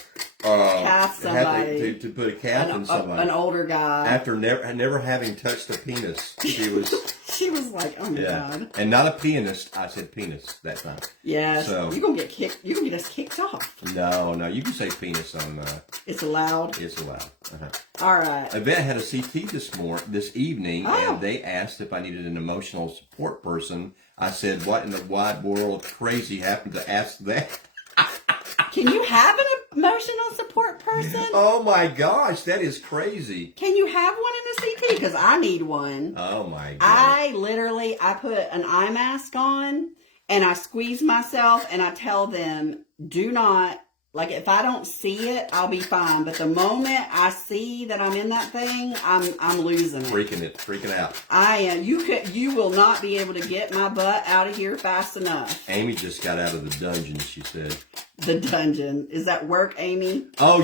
Cath somebody. To put a cath in somebody. An older guy. After never having touched a penis. She was... She was like, oh my God. And not a pianist. I said penis that time. Yeah. So, you're going to get kicked. You're going to get us kicked off. No. You can say penis on... It's allowed? It's allowed. All right. Yvette had a CT this evening, Oh. and they asked if I needed an emotional support person. I said, what in the wide world crazy happened to ask that? Can you have an emotional support person? Oh my gosh, that is crazy. Can you have one in a CT? Because I need one. Oh my god. I put an eye mask on and I squeeze myself and I tell them, do not, if I don't see it, I'll be fine. But the moment I see that I'm in that thing, I'm losing it. Freaking out. I am. You will not be able to get my butt out of here fast enough. Amy just got out of the dungeon, she said. The dungeon. Is that work, Amy? Oh,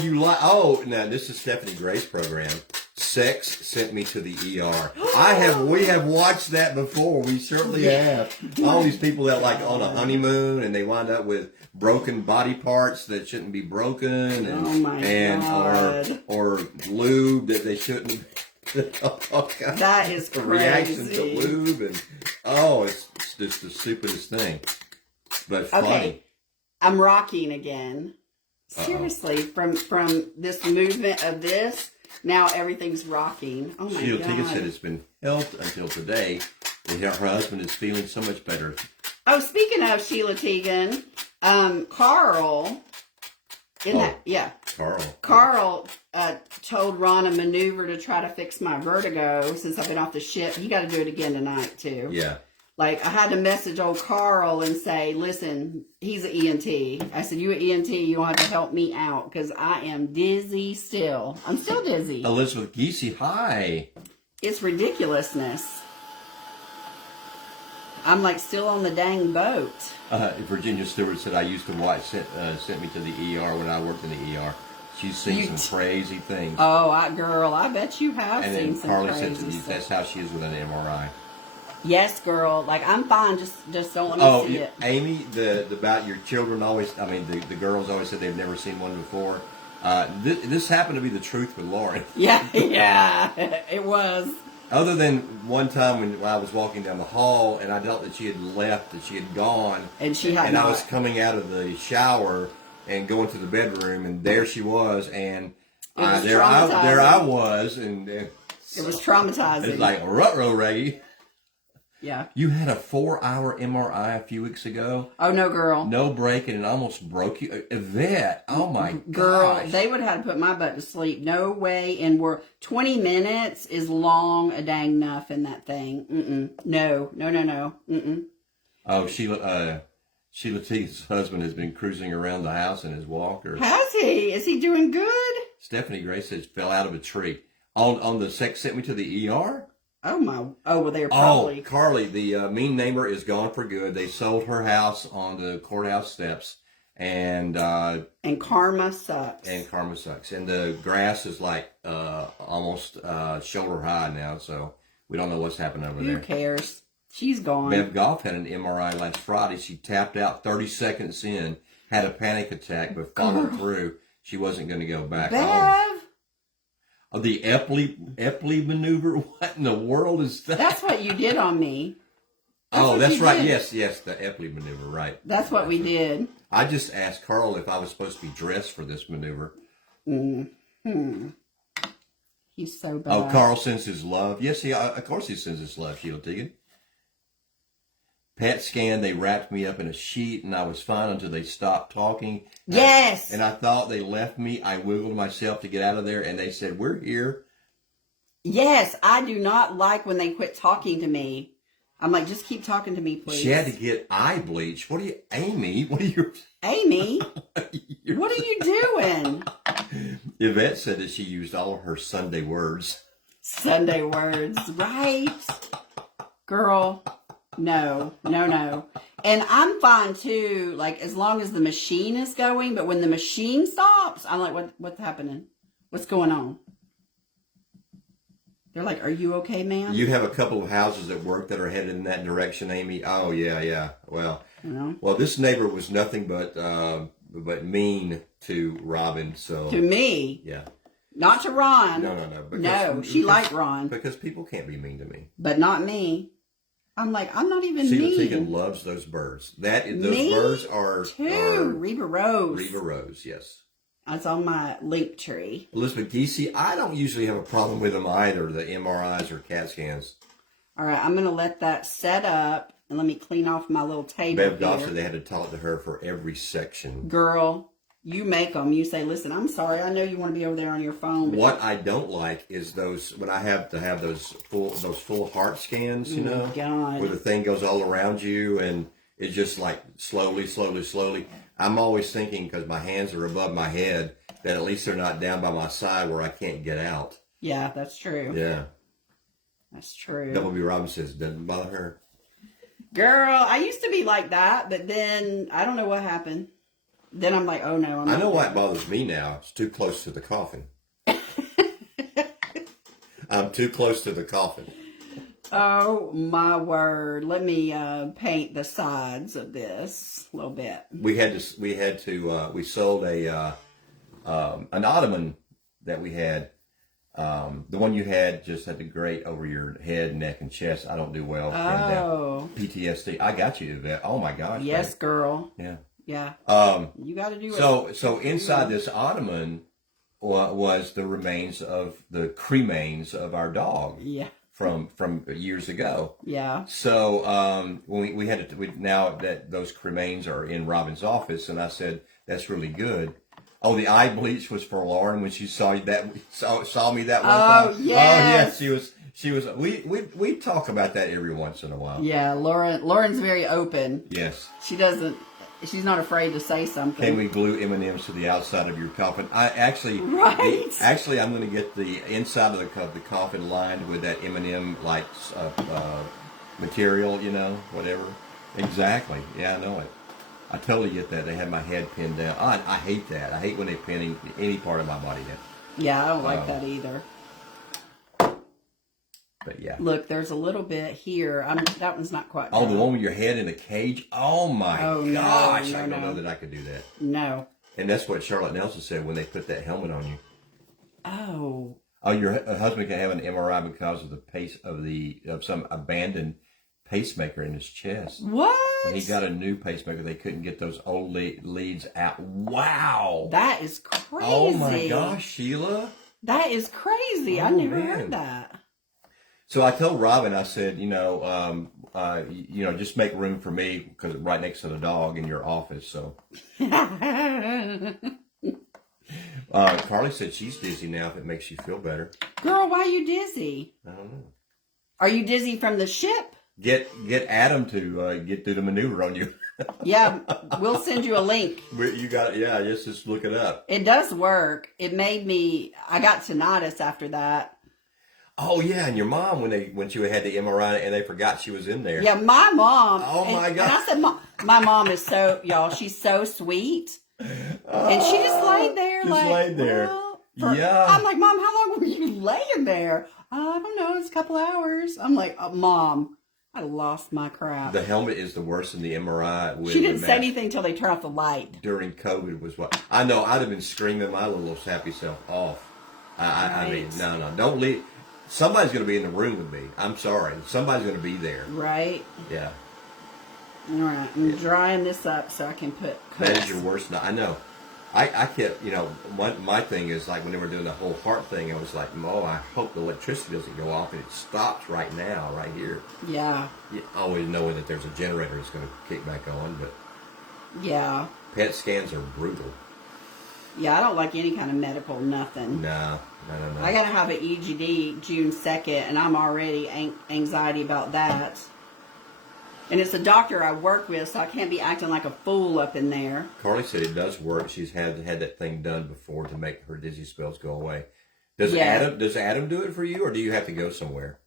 no, this is Stephanie Gray's program. Sex sent me to the ER. We have watched that before. We certainly have. All these people that on a honeymoon and they wind up with broken body parts that shouldn't be broken, God. or lube that they shouldn't. That is crazy. Reaction to lube and it's just the stupidest thing, but funny. Okay. I'm rocking again. Seriously, from this movement of this, now everything's rocking. Oh my Sheila God. Tegan said it's been held until today. And her husband is feeling so much better. Oh, speaking of Sheila Tegan, Carl, Carl told Ron a maneuver to try to fix my vertigo since I've been off the ship. You got to do it again tonight too. Yeah. I had to message old Carl and say, listen, he's an ENT. I said, you an ENT, you don't have to help me out because I am dizzy still. I'm still dizzy. Elizabeth Giese, hi. It's ridiculousness. I'm still on the dang boat. Virginia Stewart said, I used to watch, sent me to the ER when I worked in the ER. She's seen some crazy things. Oh, girl, I bet you have seen some Carly crazy said stuff. that's how she is with an MRI. Yes, girl. I'm fine. Just don't let me see it. Amy, about your children the girls always said they've never seen one before. This happened to be the truth with Lauren. Yeah, it was. Other than one time when I was walking down the hall and I felt that she had left, that she had gone, and I was coming out of the shower and going to the bedroom, and there she was, and there I was, and it was traumatizing. It's like ruh-roh, Reggie. Yeah. You had a 4-hour MRI a few weeks ago. Oh, no, girl. No break, and it almost broke you. Yvette, oh my girl, gosh. They would have to put my butt to sleep. No way. And 20 minutes is long a dang enough in that thing. No. Oh, Sheila T's husband has been cruising around the house in his walker. Has he? Is he doing good? Stephanie Gray says fell out of a tree. On the sex sent me to the ER? Well, they're probably... Oh, Carly, the mean neighbor is gone for good. They sold her house on the courthouse steps, and karma sucks. And the grass is almost shoulder high now, so we don't know what's happened over there. Who cares? She's gone. Bev Goff had an MRI last Friday. She tapped out 30 seconds in, had a panic attack, but followed through. She wasn't going to go back home. The Epley maneuver? What in the world is that? That's what you did on me. That's right. Yes, the Epley maneuver, right. That's what we did. I just asked Carl if I was supposed to be dressed for this maneuver. He's so bad. Oh, Carl sends his love. Yes, of course he sends his love, Sheila Tegan. PET scan, they wrapped me up in a sheet, and I was fine until they stopped talking. Yes! And I thought they left me. I wiggled myself to get out of there, and they said, we're here. Yes, I do not like when they quit talking to me. I'm like, just keep talking to me, please. She had to get eye bleach. What are you, Amy? What are you? Amy, what are you doing? Yvette said that she used all of her Sunday words. Sunday words, right? Girl, no. And I'm fine too, like as long as the machine is going, but when the machine stops, I'm like, what's happening? What's going on? They're like, are you okay, ma'am? You have a couple of houses at work that are headed in that direction, Amy. Oh yeah. Well, this neighbor was nothing but mean to Robin. So to me, yeah, not to Ron. No. She liked Ron because people can't be mean to me, but not me. I'm like, I'm not even Sheila mean. Tegan loves those birds. Those me birds are too. Reba Rose. Reba Rose, yes. That's on my link tree. Elizabeth Giese, I don't usually have a problem with them either, the MRIs or CAT scans. All right, I'm going to let that set up, and let me clean off my little table Bev Goff here. said they had to talk to her for every section. Girl, you make them. You say, listen, I'm sorry. I know you want to be over there on your phone. What I don't like is those, when I have to have those full heart scans, you know, God. where the thing goes all around you and it's just like slowly. I'm always thinking, because my hands are above my head, that at least they're not down by my side where I can't get out. Yeah, that's true. Yeah. That's true. Double B Robin says, doesn't bother her. Girl, I used to be like that, but then I don't know what happened. Then I'm like, oh no. I know why it bothers me now. It's too close to the coffin. I'm too close to the coffin. Oh my word! Let me paint the sides of this a little bit. We sold an ottoman that we had. The one you had just had the grate over your head, neck, and chest. I don't do well. Oh. And, PTSD. I got you, Yvette. Oh my gosh. Yes, babe. girl. Yeah. Yeah. You got to do it. So inside this ottoman was the remains of the cremains of our dog. Yeah. From years ago. Yeah. So when now that those cremains are in Robin's office, and I said, that's really good. Oh, the eye bleach was for Lauren when she saw me that one time. Oh yes. Oh yes, she was. We talk about that every once in a while. Yeah, Lauren's very open. Yes. She's not afraid to say something. Can we glue M&Ms to the outside of your coffin? Actually, I'm going to get the inside of the coffin lined with that M&M like material, you know, whatever. Exactly. Yeah, I know it. I totally get that. They had my head pinned down. I hate that. I hate when they pin any part of my body down. Yeah, I don't like that either. But yeah. Look, there's a little bit here. That one's not quite Oh, done. the one with your head in a cage? Oh my gosh. I don't know that I could do that. No. And that's what Charlotte Nelson said when they put that helmet on you. Oh. Oh, your husband can have an MRI because of of some abandoned pacemaker in his chest. What? When he got a new pacemaker, they couldn't get those old leads out. Wow. That is crazy. Oh my gosh, Sheila. That is crazy. I never heard that. So I told Robin, I said, just make room for me because it's right next to the dog in your office. So Carly said she's dizzy now if it makes you feel better. Girl, why are you dizzy? I don't know. Are you dizzy from the ship? Get Adam to get through the maneuver on you. Yeah, we'll send you a link. You got it. Yeah, just look it up. It does work. I got tinnitus after that. Oh yeah, and your mom when she had the MRI and they forgot she was in there. Yeah, my mom. Oh my God. And I said, my mom is so, y'all, she's so sweet. And she just laid there laid there. Yeah. I'm like, Mom, how long were you laying there? I don't know, it's a couple hours. I'm like, Mom, I lost my crap. The helmet is the worst in the MRI. She didn't say anything until they turned off the light. During COVID was what I know. I'd have been screaming my little sappy self off. I mean, no, don't leave. Somebody's going to be in the room with me. I'm sorry. Somebody's going to be there. Right. Yeah. All right. I'm drying this up so I can put cuts. That is your worst night. I know. I kept, my thing is like when they were doing the whole heart thing, I was like, I hope the electricity doesn't go off and it stops right now, right here. Yeah. Always knowing that there's a generator that's going to kick back on, but yeah. PET scans are brutal. Yeah, I don't like any kind of medical nothing. No. I gotta have an EGD June 2nd, and I'm already anxiety about that. And it's a doctor I work with, so I can't be acting like a fool up in there. Carly said it does work. She's had that thing done before to make her dizzy spells go away. Does Adam do it for you, or do you have to go somewhere?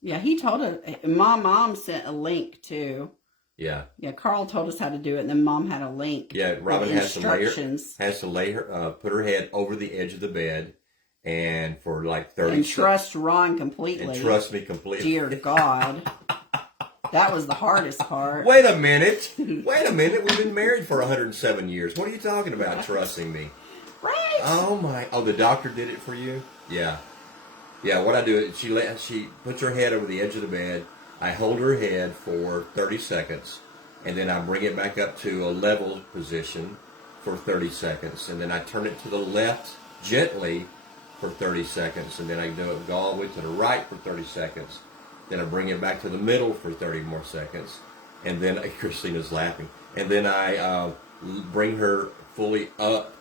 Yeah, he told us. My mom sent a link too. Yeah. Yeah, Carl told us how to do it, and then Mom had a link. Yeah, Robin has to lay her, put her head over the edge of the bed, and for like 30 and trust Ron completely. And trust me completely. Dear God. That was the hardest part. Wait a minute. We've been married for 107 years. What are you talking about, trusting me? Right. Oh, the doctor did it for you? Yeah. Yeah, what I do is she puts her head over the edge of the bed. I hold her head for 30 seconds, and then I bring it back up to a level position for 30 seconds, and then I turn it to the left gently for 30 seconds, and then I go all the way to the right for 30 seconds. Then I bring it back to the middle for 30 more seconds, and then Christina's laughing. And then I bring her fully up,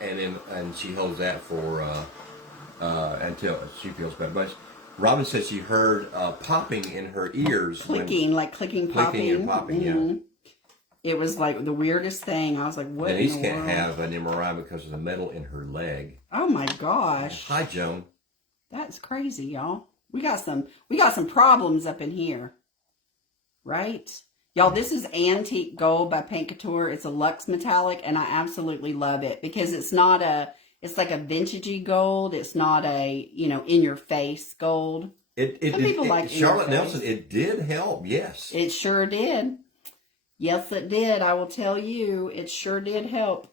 and she holds that for until she feels better. But Robin said she heard popping in her ears, clicking, popping. Clicking and popping, yeah. It was like the weirdest thing. I was like, "What?" Denise can't have an MRI because of the metal in her leg. Oh my gosh! Hi, Joan. That's crazy, y'all. We got some problems up in here, right? Y'all, this is Antique Gold by Paint Couture. It's a luxe metallic, and I absolutely love it because it's like a vintagey gold. It's not a, in your face gold. Some people like Charlotte Nelson, it did help, yes. It sure did. Yes, it did. I will tell you, it sure did help.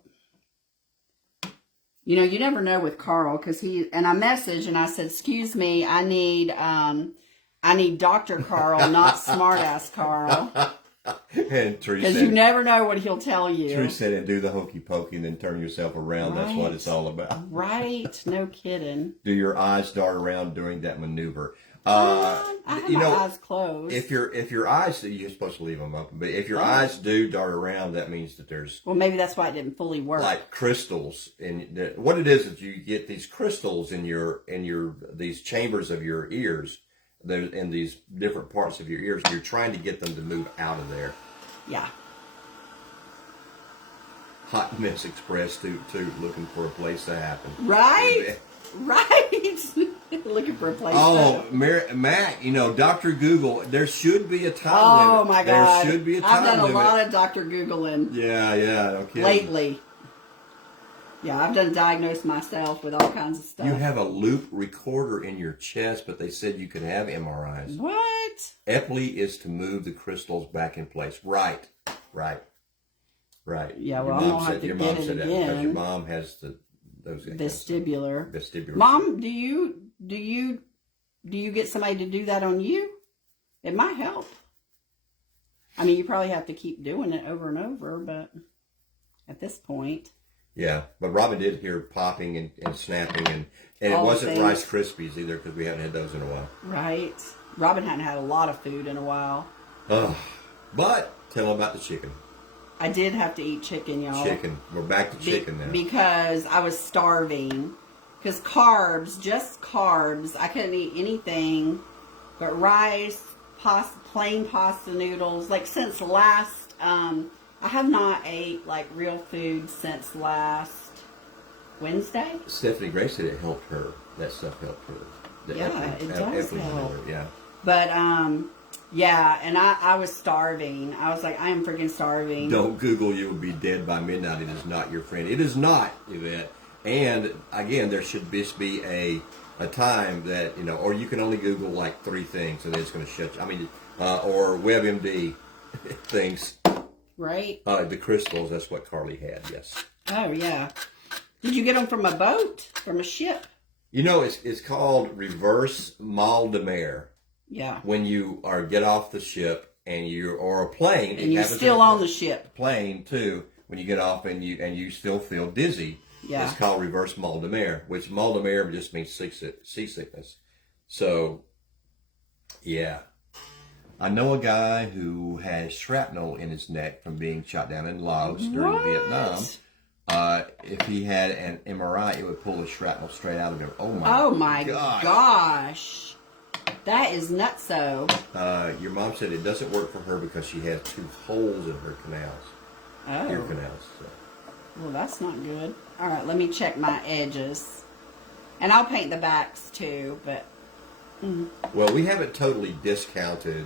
You never know with Carl because and I messaged and I said, "Excuse me, I need Dr. Carl, not smartass Carl." And Teresa, because you never know what he'll tell you. Teresa said, "And do the hokey pokey and then turn yourself around." Right. That's what it's all about. Right? No kidding. Do your eyes dart around during that maneuver? I have my eyes closed. If your eyes, you're supposed to leave them open, but if your eyes do dart around, that means that there's maybe that's why it didn't fully work. Like crystals, what it is you get these crystals in these chambers of your ears, in these different parts of your ears. You're trying to get them to move out of there. Yeah. Hot Mess Express toot looking for a place to happen. Right. Right. Looking for a place. Oh, Mac, Dr. Google, there should be a time limit. Oh, my God. There should be a time limit. I've done a lot of Dr. Googling. Yeah, no kidding. Lately. Yeah, I've done diagnosed myself with all kinds of stuff. You have a loop recorder in your chest, but they said you could have MRIs. What? Epley is to move the crystals back in place. Right. Yeah, well, I'm going to have to your get mom it said again. That because your mom has those vestibular. Mom, do you get somebody to do that on you? It might help. I mean, you probably have to keep doing it over and over, but at this point. Yeah, but Robin did hear popping and snapping, and it wasn't Rice Krispies either because we haven't had those in a while. Right. Robin hadn't had a lot of food in a while. But tell them about the chicken. I did have to eat chicken, y'all. Chicken. We're back to chicken now. Because I was starving. Because just carbs, I couldn't eat anything but rice, plain pasta noodles. Like since last, I have not ate like real food since last Wednesday. Stephanie Gray said it helped her. That stuff helped her. It does help. Yeah. But, yeah, and I was starving. I was like, I am freaking starving. Don't Google you will be dead by midnight. It is not your friend. It is not, Yvette. And, again, there should just be a time that, or you can only Google like 3 things and then it's going to shut you. I mean, or WebMD things. Right. The crystals, that's what Carly had, yes. Oh, yeah. Did you get them from a boat? From a ship? It's called reverse mal de mer. Yeah. When you get off the ship or a plane, and you're still on the ship. Plane too. When you get off and you still feel dizzy, yeah. It's called reverse mal de mer, which mal de mer just means seasickness. So, yeah, I know a guy who has shrapnel in his neck from being shot down in Laos during Vietnam. if he had an MRI, it would pull the shrapnel straight out of him. Oh my gosh. That is nutso. Your mom said it doesn't work for her because she has 2 holes in her canals. Oh. Ear canals. So. Well, that's not good. All right, let me check my edges. And I'll paint the backs too, but... Well, we haven't totally discounted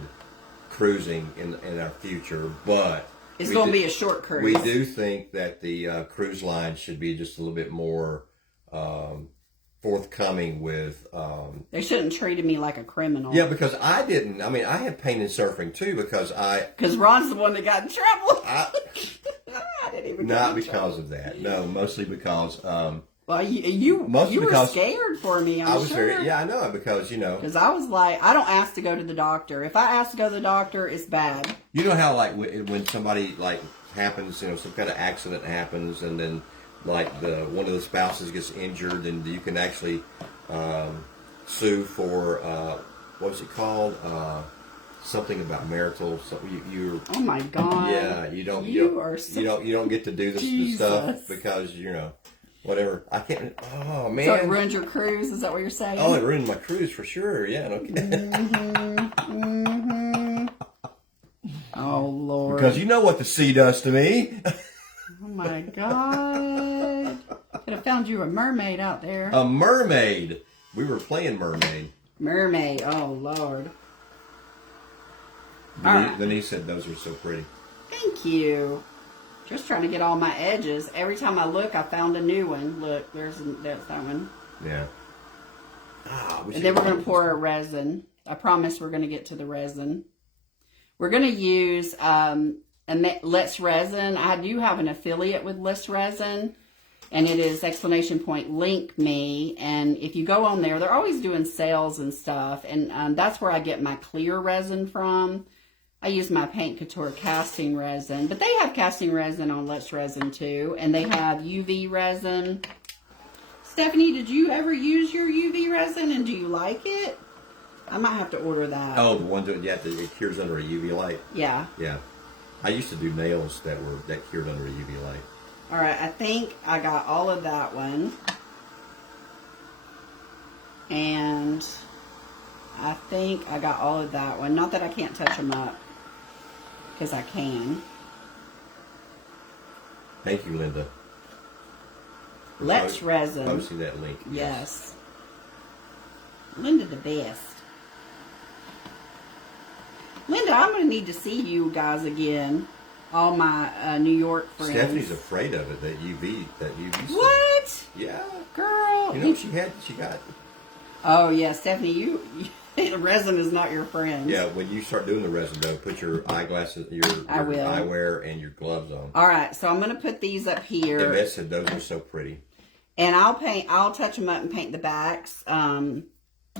cruising in our future, but... It's going to be a short cruise. We do think that the cruise line should be just a little bit more forthcoming with... they shouldn't have treated me like a criminal. Yeah, because I didn't. I mean, I had pain and surfing too because Because Ron's the one that got in trouble. I didn't even not because of that. No, mostly because... well, you were scared for me, I was sure. I know, because, Because I was like, I don't ask to go to the doctor. If I ask to go to the doctor, it's bad. You know how, like, when somebody, like, happens, some kind of accident happens, and then, like, one of the spouses gets injured, and you can actually sue for, what was it called? Something about marital. You're. Oh my God. Yeah, you don't get to do this stuff because whatever. I can't. Oh man. So it ruined your cruise. Is that what you're saying? Oh, it ruined my cruise for sure. Yeah. Okay. Oh Lord. Because you know what the sea does to me. Oh my God. Could have found you a mermaid out there. A mermaid. We were playing mermaid. Mermaid. Oh Lord. Denise said those are so pretty. Thank you. Just trying to get all my edges. Every time I look, I found a new one. Look, that's that one. Yeah. And then we're going to pour our resin. I promise we're going to get to the resin. We're going to use Let's Resin. I do have an affiliate with Let's Resin. And it is ! Link me. And if you go on there, they're always doing sales and stuff. And that's where I get my clear resin from. I use my Paint Couture casting resin, but they have casting resin on Let's Resin too, and they have UV resin. Stephanie, did you ever use your UV resin, and do you like it? I might have to order that. Oh, the one that it cures under a UV light. Yeah. Yeah, I used to do nails that cured under a UV light. All right, I think I got all of that one, and I think I got all of that one. Not that I can't touch them up. Because I can. Thank you, Linda. Let's Resin. Posting that link. Yes. Linda the best. Linda, I'm going to need to see you guys again. All my New York friends. Stephanie's afraid of it, that UV What? Yeah. Girl. She got. Oh, yeah, Stephanie, the resin is not your friend. Yeah, when you start doing the resin, though, put your eyeglasses, your eyewear, and your gloves on. All right, so I'm going to put these up here. And Beth said those are so pretty. And I'll touch them up and paint the backs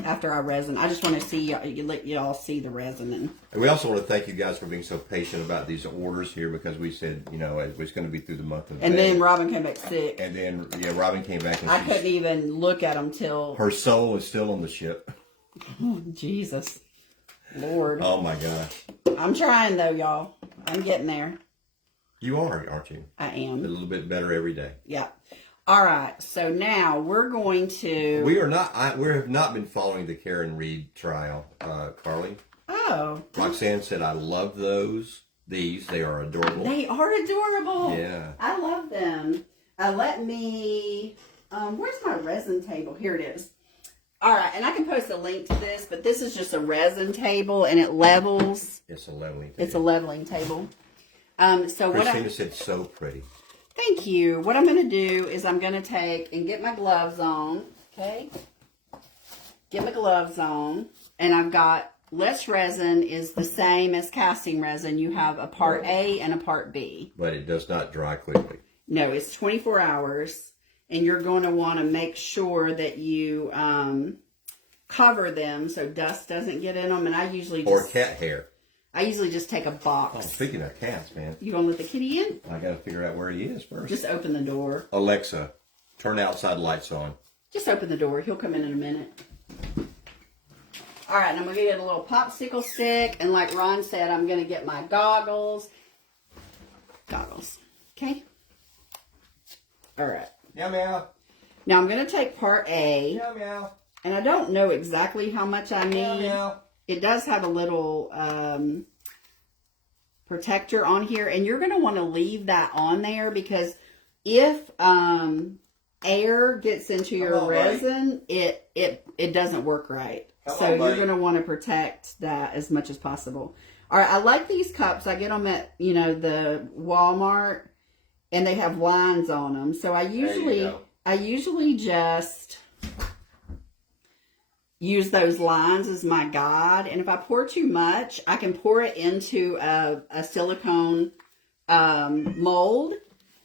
after I resin. I just want to see let y'all see the resin. And we also want to thank you guys for being so patient about these orders here, because we said, it was going to be through the month of May. And then Robin came back sick. And then, Robin came back. And I couldn't even look at them till... Her soul is still on the ship. Oh, Jesus. Lord. Oh, my gosh. I'm trying, though, y'all. I'm getting there. You are, aren't you? I am. A little bit better every day. Yeah. All right. So now we're going to... We have not been following the Karen Reed trial, Carly. Oh. Roxanne said, I love these. They are adorable. They are adorable. Yeah. I love them. Let me... where's my resin table? Here it is. All right, and I can post a link to this, but this is just a resin table, and it levels. It's a leveling table. It's a leveling table. So Christina said so pretty. Thank you. What I'm going to do is I'm going to take and get my gloves on, okay? Get my gloves on, and I've got Let's Resin is the same as casting resin. You have a part A and a part B. But it does not dry quickly. No, it's 24 hours. And you're going to want to make sure that you cover them so dust doesn't get in them. And I usually just... Or cat hair. I usually just take a box. Oh, speaking of cats, man. You going to let the kitty in? I got to figure out where he is first. Just open the door. Alexa, turn outside lights on. Just open the door. He'll come in a minute. All right, and I'm going to get a little popsicle stick. And like Ron said, I'm going to get my goggles. Okay? All right. Meow meow. Now I'm going to take part A. Meow meow. And I don't know exactly how much I need. Meow meow. It does have a little protector on here. And you're going to want to leave that on there because if air gets into your resin, it doesn't work right. So you're going to want to protect that as much as possible. All right, I like these cups. I get them at, the Walmart, and they have lines on them. So I usually just use those lines as my guide. And if I pour too much, I can pour it into a silicone mold,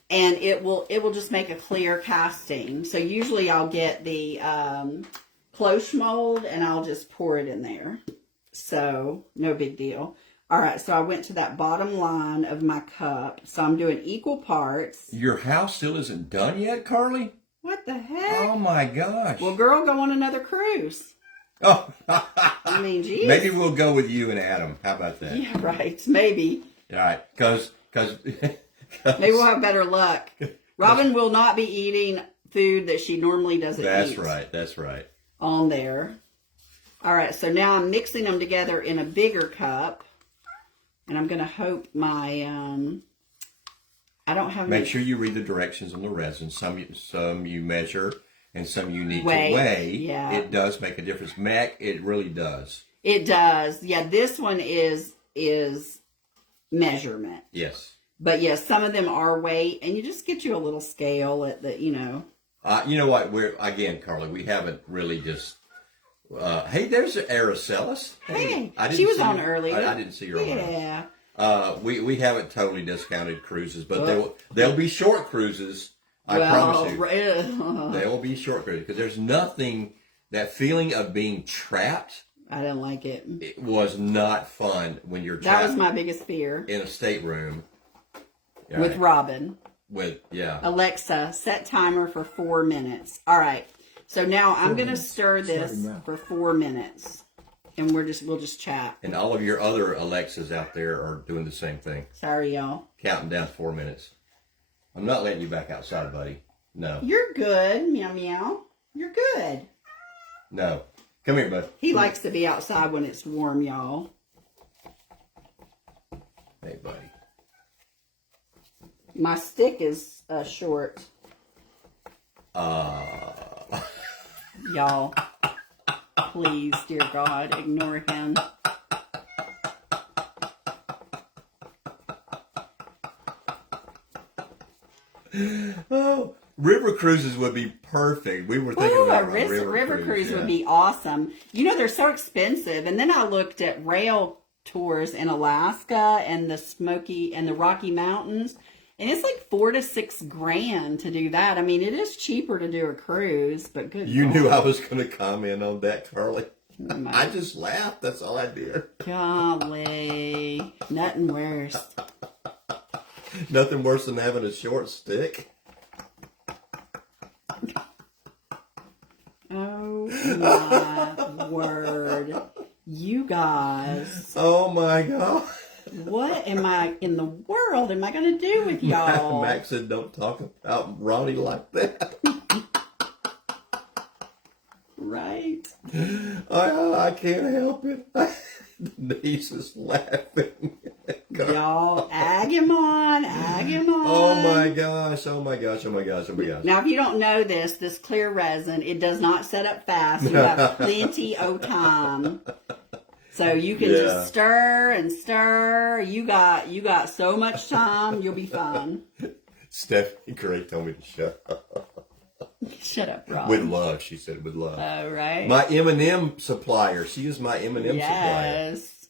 and it will just make a clear casting. So usually I'll get the cloche mold, and I'll just pour it in there. So no big deal. All right, so I went to that bottom line of my cup. So I'm doing equal parts. Your house still isn't done yet, Carly? What the heck? Oh my gosh. Well, girl, go on another cruise. Oh. I mean, geez. Maybe we'll go with you and Adam. How about that? Yeah, right. Maybe. All right, because maybe we'll have better luck. Robin will not be eating food that she normally doesn't eat. That's right. On there. All right, so now I'm mixing them together in a bigger cup. And I'm going to hope my, I don't have Make sure you read the directions on the resin. Some you measure, and some you need to weigh. Yeah. It does make a difference. Mac, it really does. It does. Yeah, this one is measurement. Yes. But yes, some of them are weight, and you just get you a little scale at the, You know what? Carly, we haven't really just. Hey, there's Araceli. Hey, she was on earlier. I didn't see her on. Yeah. We haven't totally discounted cruises, but they'll be short cruises. I promise you. They will be short cruises because there's nothing. That feeling of being trapped. I didn't like it. It was not fun when you're trapped. That was my biggest fear. In a stateroom. With Robin. Yeah. Alexa, set timer for 4 minutes. All right. So now I'm going to stir this for 4 minutes, and we'll just chat. And all of your other Alexas out there are doing the same thing. Sorry, y'all. Counting down 4 minutes. I'm not letting you back outside, buddy. No. You're good, meow meow. You're good. No. Come here, bud. He likes to be outside when it's warm, y'all. Hey, buddy. My stick is short. Y'all, please, dear God, ignore him. Oh, river cruises would be perfect. We were thinking about a river cruise would be awesome. They're so expensive. And then I looked at rail tours in Alaska and the Smoky and the Rocky Mountains. And it's like $4,000 to $6,000 to do that. I mean, it is cheaper to do a cruise, but good. You knew I was going to comment on that, Carly. I just laughed. That's all I did. Golly. Nothing worse. Nothing worse than having a short stick. Oh, my word. You guys. Oh, my God. What in the world am I going to do with y'all? Max said, don't talk about Ronnie like that. Right? I can't help it. Denise is laughing. Y'all, egg him on. Oh my gosh. Now, if you don't know this clear resin, it does not set up fast. You have plenty of time. So you can just stir and stir. You got so much time. You'll be fine. Stephanie Gray told me to shut up. Shut up, Rob. With love, she said. With love. Oh, right. My M&M supplier. She is my M&M supplier. Yes.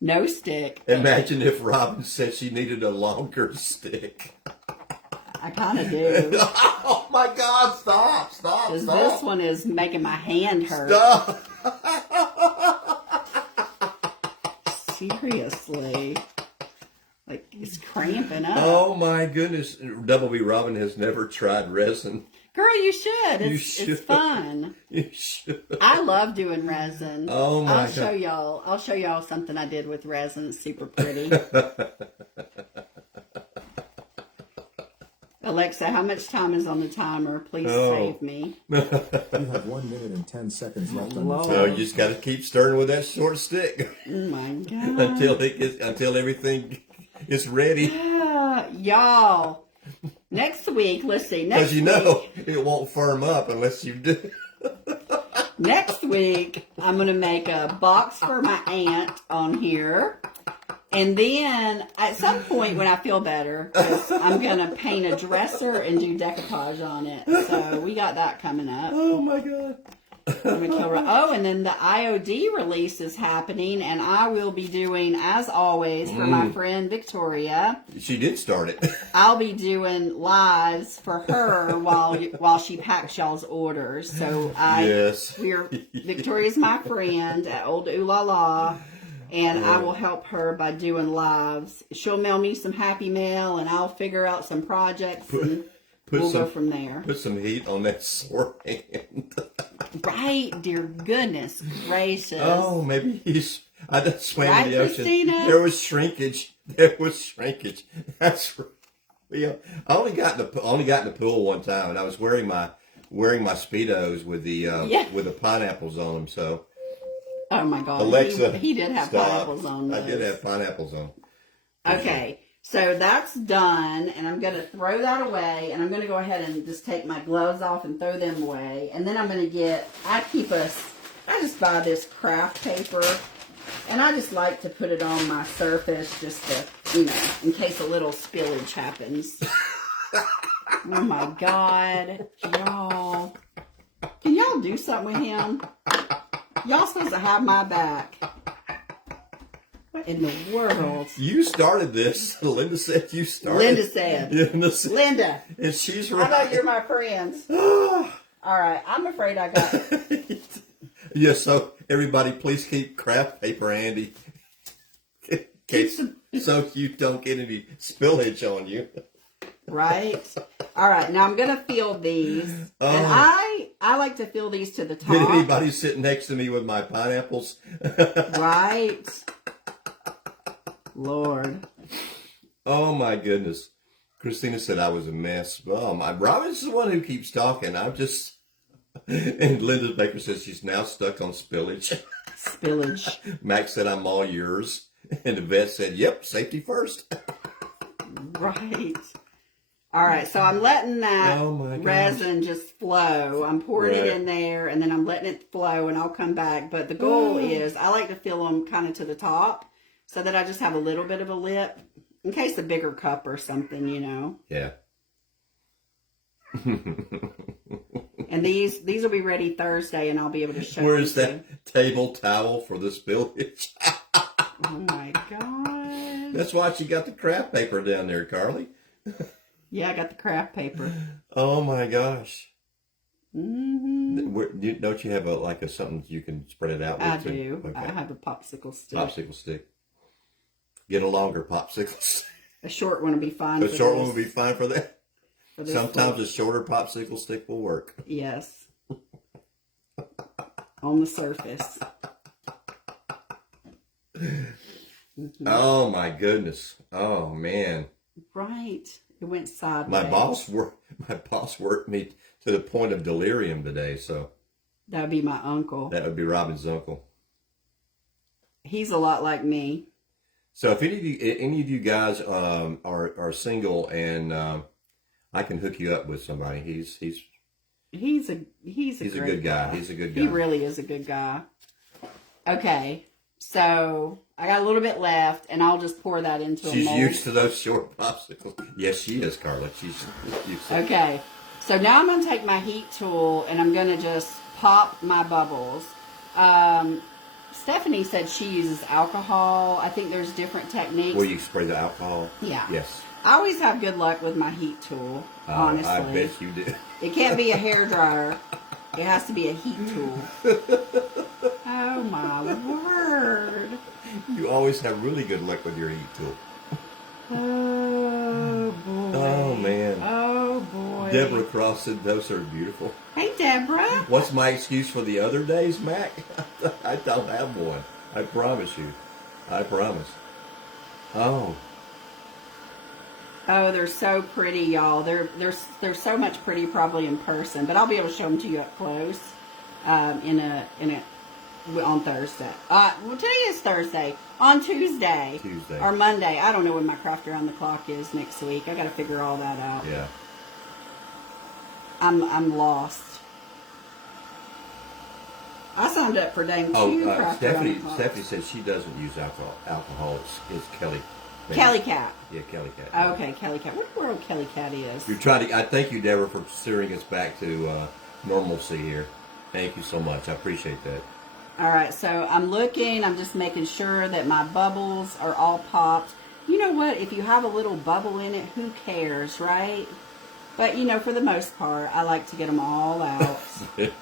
No stick. Imagine if Robin said she needed a longer stick. I kind of do. Oh my God! Stop! Because this one is making my hand hurt. Stop! Seriously. Like, it's cramping up. Oh my goodness. Double B Robin has never tried resin. Girl, you should. It's fun. You should. I love doing resin. Oh my God. I'll show y'all something I did with resin. It's super pretty. Alexa, how much time is on the timer? Please Oh. save me. You have 1 minute and 10 seconds left on your Lord. So you just got to keep stirring with that short stick Oh my God. until everything is ready. Y'all, next week, let's see. Because you know it won't firm up unless you do. Next week, I'm going to make a box for my aunt on here. And then at some point when I feel better, 'cause I'm going to paint a dresser and do decoupage on it. So we got that coming up. Oh my God. Oh, and then the IOD release is happening, and I will be doing, as always, for my friend Victoria, She did start it. I'll be doing lives for her while she packs y'all's orders. So Yes. Victoria's my friend at Old Ooh La La, and I will help her by doing lives. She'll mail me some happy mail, and I'll figure out some projects, and we'll go from there. Put some heat on that sore hand. Right, dear goodness gracious. Oh, maybe I just swam Right, in the ocean. Christina? There was shrinkage. That's yeah. I only got in the pool one time, and I was wearing my speedos with the pineapples on them. So Oh my God, Alexa, he did have stop. pineapples on those. I did have pineapples on. Okay, so that's done, and I'm going to throw that away, and I'm going to go ahead and just take my gloves off and throw them away, and then I'm going to I just buy this craft paper, and I just like to put it on my surface just to, in case a little spillage happens. Oh my God, y'all. Can y'all do something with him? Y'all supposed to have my back. What in the world? You started this. Linda said you started. Linda said. Linda. And she's I right. know you're my friends. All right, I'm afraid I got Yeah, so everybody please keep craft paper handy. So you don't get any spillage on you. right. All right, now I'm gonna fill these, and I like to fill these to the top. Did anybody sit next to me with my pineapples? Right. Lord. Oh my goodness. Christina said I was a mess. Oh my, Robin's the one who keeps talking. I'm just, and Linda Baker says she's now stuck on spillage. Spillage. Max said I'm all yours. And the vet said, yep, safety first. Right. All right, so I'm letting that Oh my gosh. resin just flow. I'm pouring it Right. in there, and then I'm letting it flow, and I'll come back. But the goal is I like to fill them kind of to the top so that I just have a little bit of a lip in case a bigger cup or something, Yeah. And these will be ready Thursday, and I'll be able to show Where's you. that table towel for the spillage? Oh my God. That's why she got the craft paper down there, Carly. Yeah, I got the craft paper. Oh my gosh. Mm-hmm. Don't you have something you can spread it out with? I too? do. Okay. I have a popsicle stick. Popsicle stick. Get a longer popsicle stick. A short one will be fine. A for short this- one would be fine for that. for this Sometimes one. a shorter popsicle stick will work. Yes. On the surface. Oh my goodness. Oh man. Right. It went sideways. My boss worked me to the point of delirium today, so That would be my uncle. that would be Robin's uncle. He's a lot like me. So if any of you guys are single and I can hook you up with somebody, he's He's a a great good guy. He's a good guy. He really is a good guy. Okay. So I got a little bit left, and I'll just pour that into a She's mold. used to those short popsicles. Yes, she is, Carla. She's used to Okay. So now I'm going to take my heat tool, and I'm going to just pop my bubbles. Stephanie said she uses alcohol. I think there's different techniques. Will you spray the alcohol? Yeah. Yes. I always have good luck with my heat tool, honestly. I bet you do. It can't be a hair dryer. It has to be a heat tool. Oh my word. You always have really good luck with your heat tool. Oh boy. Oh man. Oh boy. Deborah Cross said those are beautiful. Hey Deborah. What's my excuse for the other days, Mac? I don't have one. I promise you. I promise. Oh. Oh, they're so pretty, y'all. They're so much pretty probably in person, but I'll be able to show them to you up close on Thursday. Well, today is Thursday. On Tuesday. Or Monday. I don't know when my craft around the clock is next week. I got to figure all that out. Yeah. I'm lost. I signed up for dang two craft around the clock. Stephanie said she doesn't use alcohol. It's Kelly. Kelly Cat. Yeah, Kelly Cat. Okay, Kelly Cat. What world Kelly Cat is? You're trying to. I thank you, Deborah, for steering us back to normalcy here. Thank you so much. I appreciate that. All right, so I'm looking. I'm just making sure that my bubbles are all popped. You know what? If you have a little bubble in it, who cares, right? But, you know, for the most part, I like to get them all out.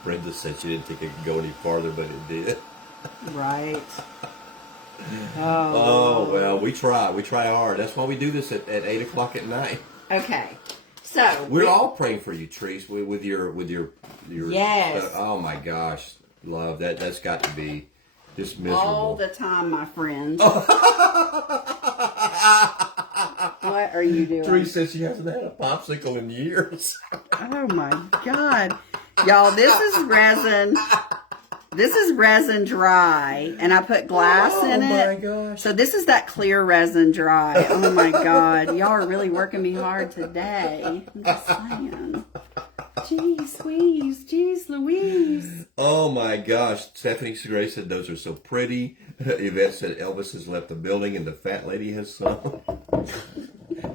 Brenda said she didn't think it could go any farther, but it did. Right. Oh, well, we try. We try hard. That's why we do this at 8 o'clock at night. Okay. So. We're all praying for you, Treese, with your yes. Oh, my gosh. Love that. That's got to be just miserable. All the time, my friends. What are you doing? Treese says she hasn't had a popsicle in years. Oh, my God. Y'all, this is resin. This is resin dry, and I put glass in it. Oh, my gosh. So this is that clear resin dry. Oh, my God. Y'all are really working me hard today. I'm just saying. Jeez Louise. Jeez Louise. Oh, my gosh. Stephanie Gray said those are so pretty. Yvette said Elvis has left the building and the fat lady has some.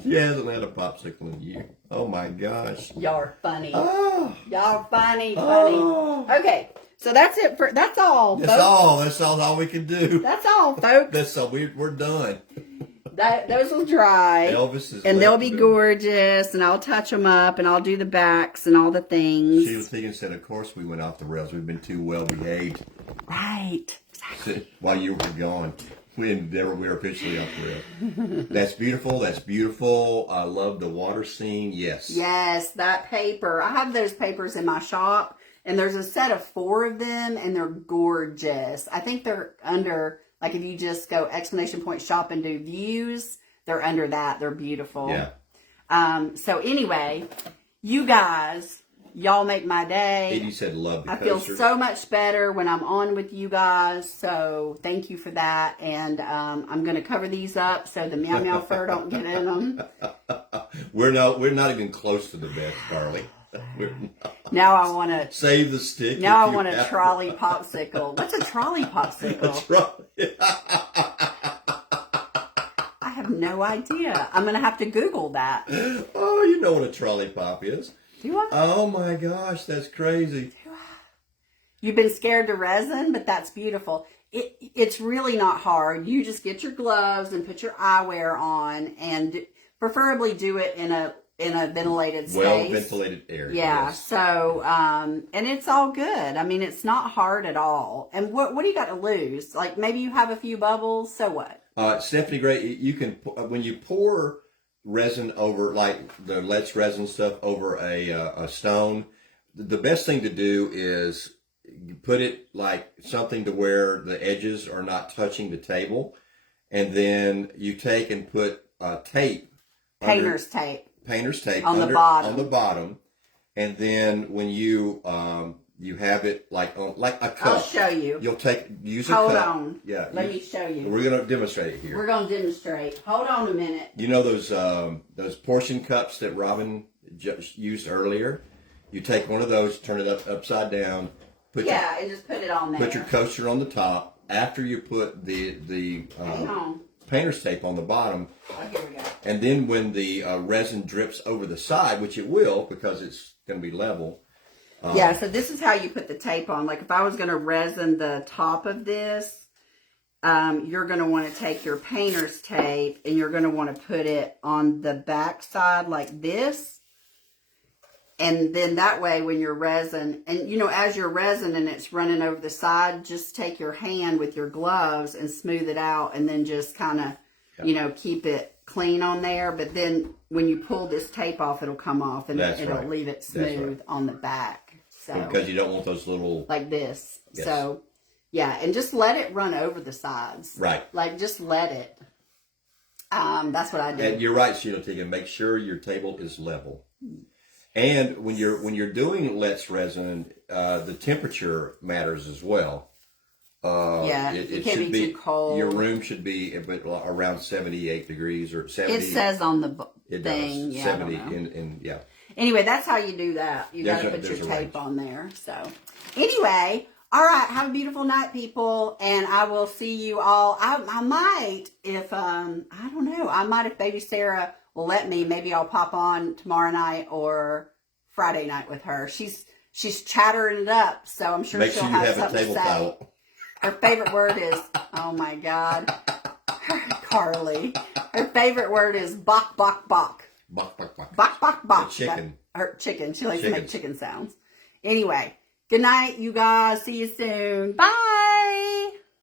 She hasn't had a popsicle in a year. Oh, my gosh. Y'all are funny. Oh. Y'all are funny. Oh. Okay. So that's it for, that's all, folks. That's all we can do. That's all, folks. That's all. We're done. Those will dry. Elvis is and they'll be gorgeous, and I'll touch them up, and I'll do the backs and all the things. She was thinking, said, of course we went off the rails. We've been too well behaved. Right. Exactly. While you were gone. We were officially off the rails. That's beautiful. That's beautiful. I love the water scene. Yes. Yes, that paper. I have those papers in my shop. And there's a set of 4 of them, and they're gorgeous. I think they're under, like if you just go exclamation point shop and do views, they're under that. They're beautiful. Yeah. So anyway, you guys, y'all make my day. Edie said love the I coaster. feel so much better when I'm on with you guys. So thank you for that. And I'm going to cover these up so the meow meow fur don't get in them. We're not even close to the best, darling. Now I want to save the stick. Now I want a trolley popsicle. What's a trolley popsicle? I have no idea. I'm going to have to Google that. Oh, you know what a trolley pop is. Do I? Oh my gosh, that's crazy. You've been scared to resin, but that's beautiful. It's really not hard. You just get your gloves and put your eyewear on, and preferably do it in a ventilated space. Well ventilated area. Yeah. Yes. So, and it's all good. I mean, it's not hard at all. And what do you got to lose? Like maybe you have a few bubbles. So what? Stephanie Gray, you can, when you pour resin over, like the Let's Resin stuff over a stone, the best thing to do is you put it like something to where the edges are not touching the table. And then you take and put tape. Painter's tape on the bottom, and then when you you have it like a cup. I'll show you. You'll use a cup. Hold on. Yeah. Let me show you. We're gonna demonstrate it here. We're gonna demonstrate. Hold on a minute. You know those portion cups that Robin used earlier? You take one of those, turn it upside down. And just put it on there. Put your coaster on the top. After you put the painter's tape on the bottom. Oh, here we go. And then when the resin drips over the side, which it will because it's going to be level. So this is how you put the tape on. Like if I was going to resin the top of this, you're going to want to take your painter's tape and you're going to want to put it on the back side like this. And then that way when you're resin, and you know, as you're resin and it's running over the side, just take your hand with your gloves and smooth it out and then just kind of, you know, keep it clean on there. But then when you pull this tape off, it'll come off and it'll leave it smooth on the back. So because you don't want those little... Like this. Yes. So, yeah, and just let it run over the sides. Right. Like just let it. That's what I do. And you're right, Sheila Tegan. Make sure your table is level. And when you're doing Let's Resin, the temperature matters as well. It can't be too cold. Your room should be around 78 degrees or 70. It says on the it thing. does. Yeah, 70 I don't know. yeah. Anyway, that's how you do that. You got to put your tape on there. So, anyway, all right. Have a beautiful night, people, and I will see you all. I might, if I don't know. I might if Baby Sarah will let me. Maybe I'll pop on tomorrow night or Friday night with her. She's chattering it up, so I'm sure Make she'll sure you have a something table to say. towel. Her favorite word is, oh my God, Carly. Her favorite word is bok, bok, bok. Bok, bok, bok. Bok, bok, bok. The chicken. Her chicken. She likes to Chickens. make chicken sounds. Anyway, good night, you guys. See you soon. Bye.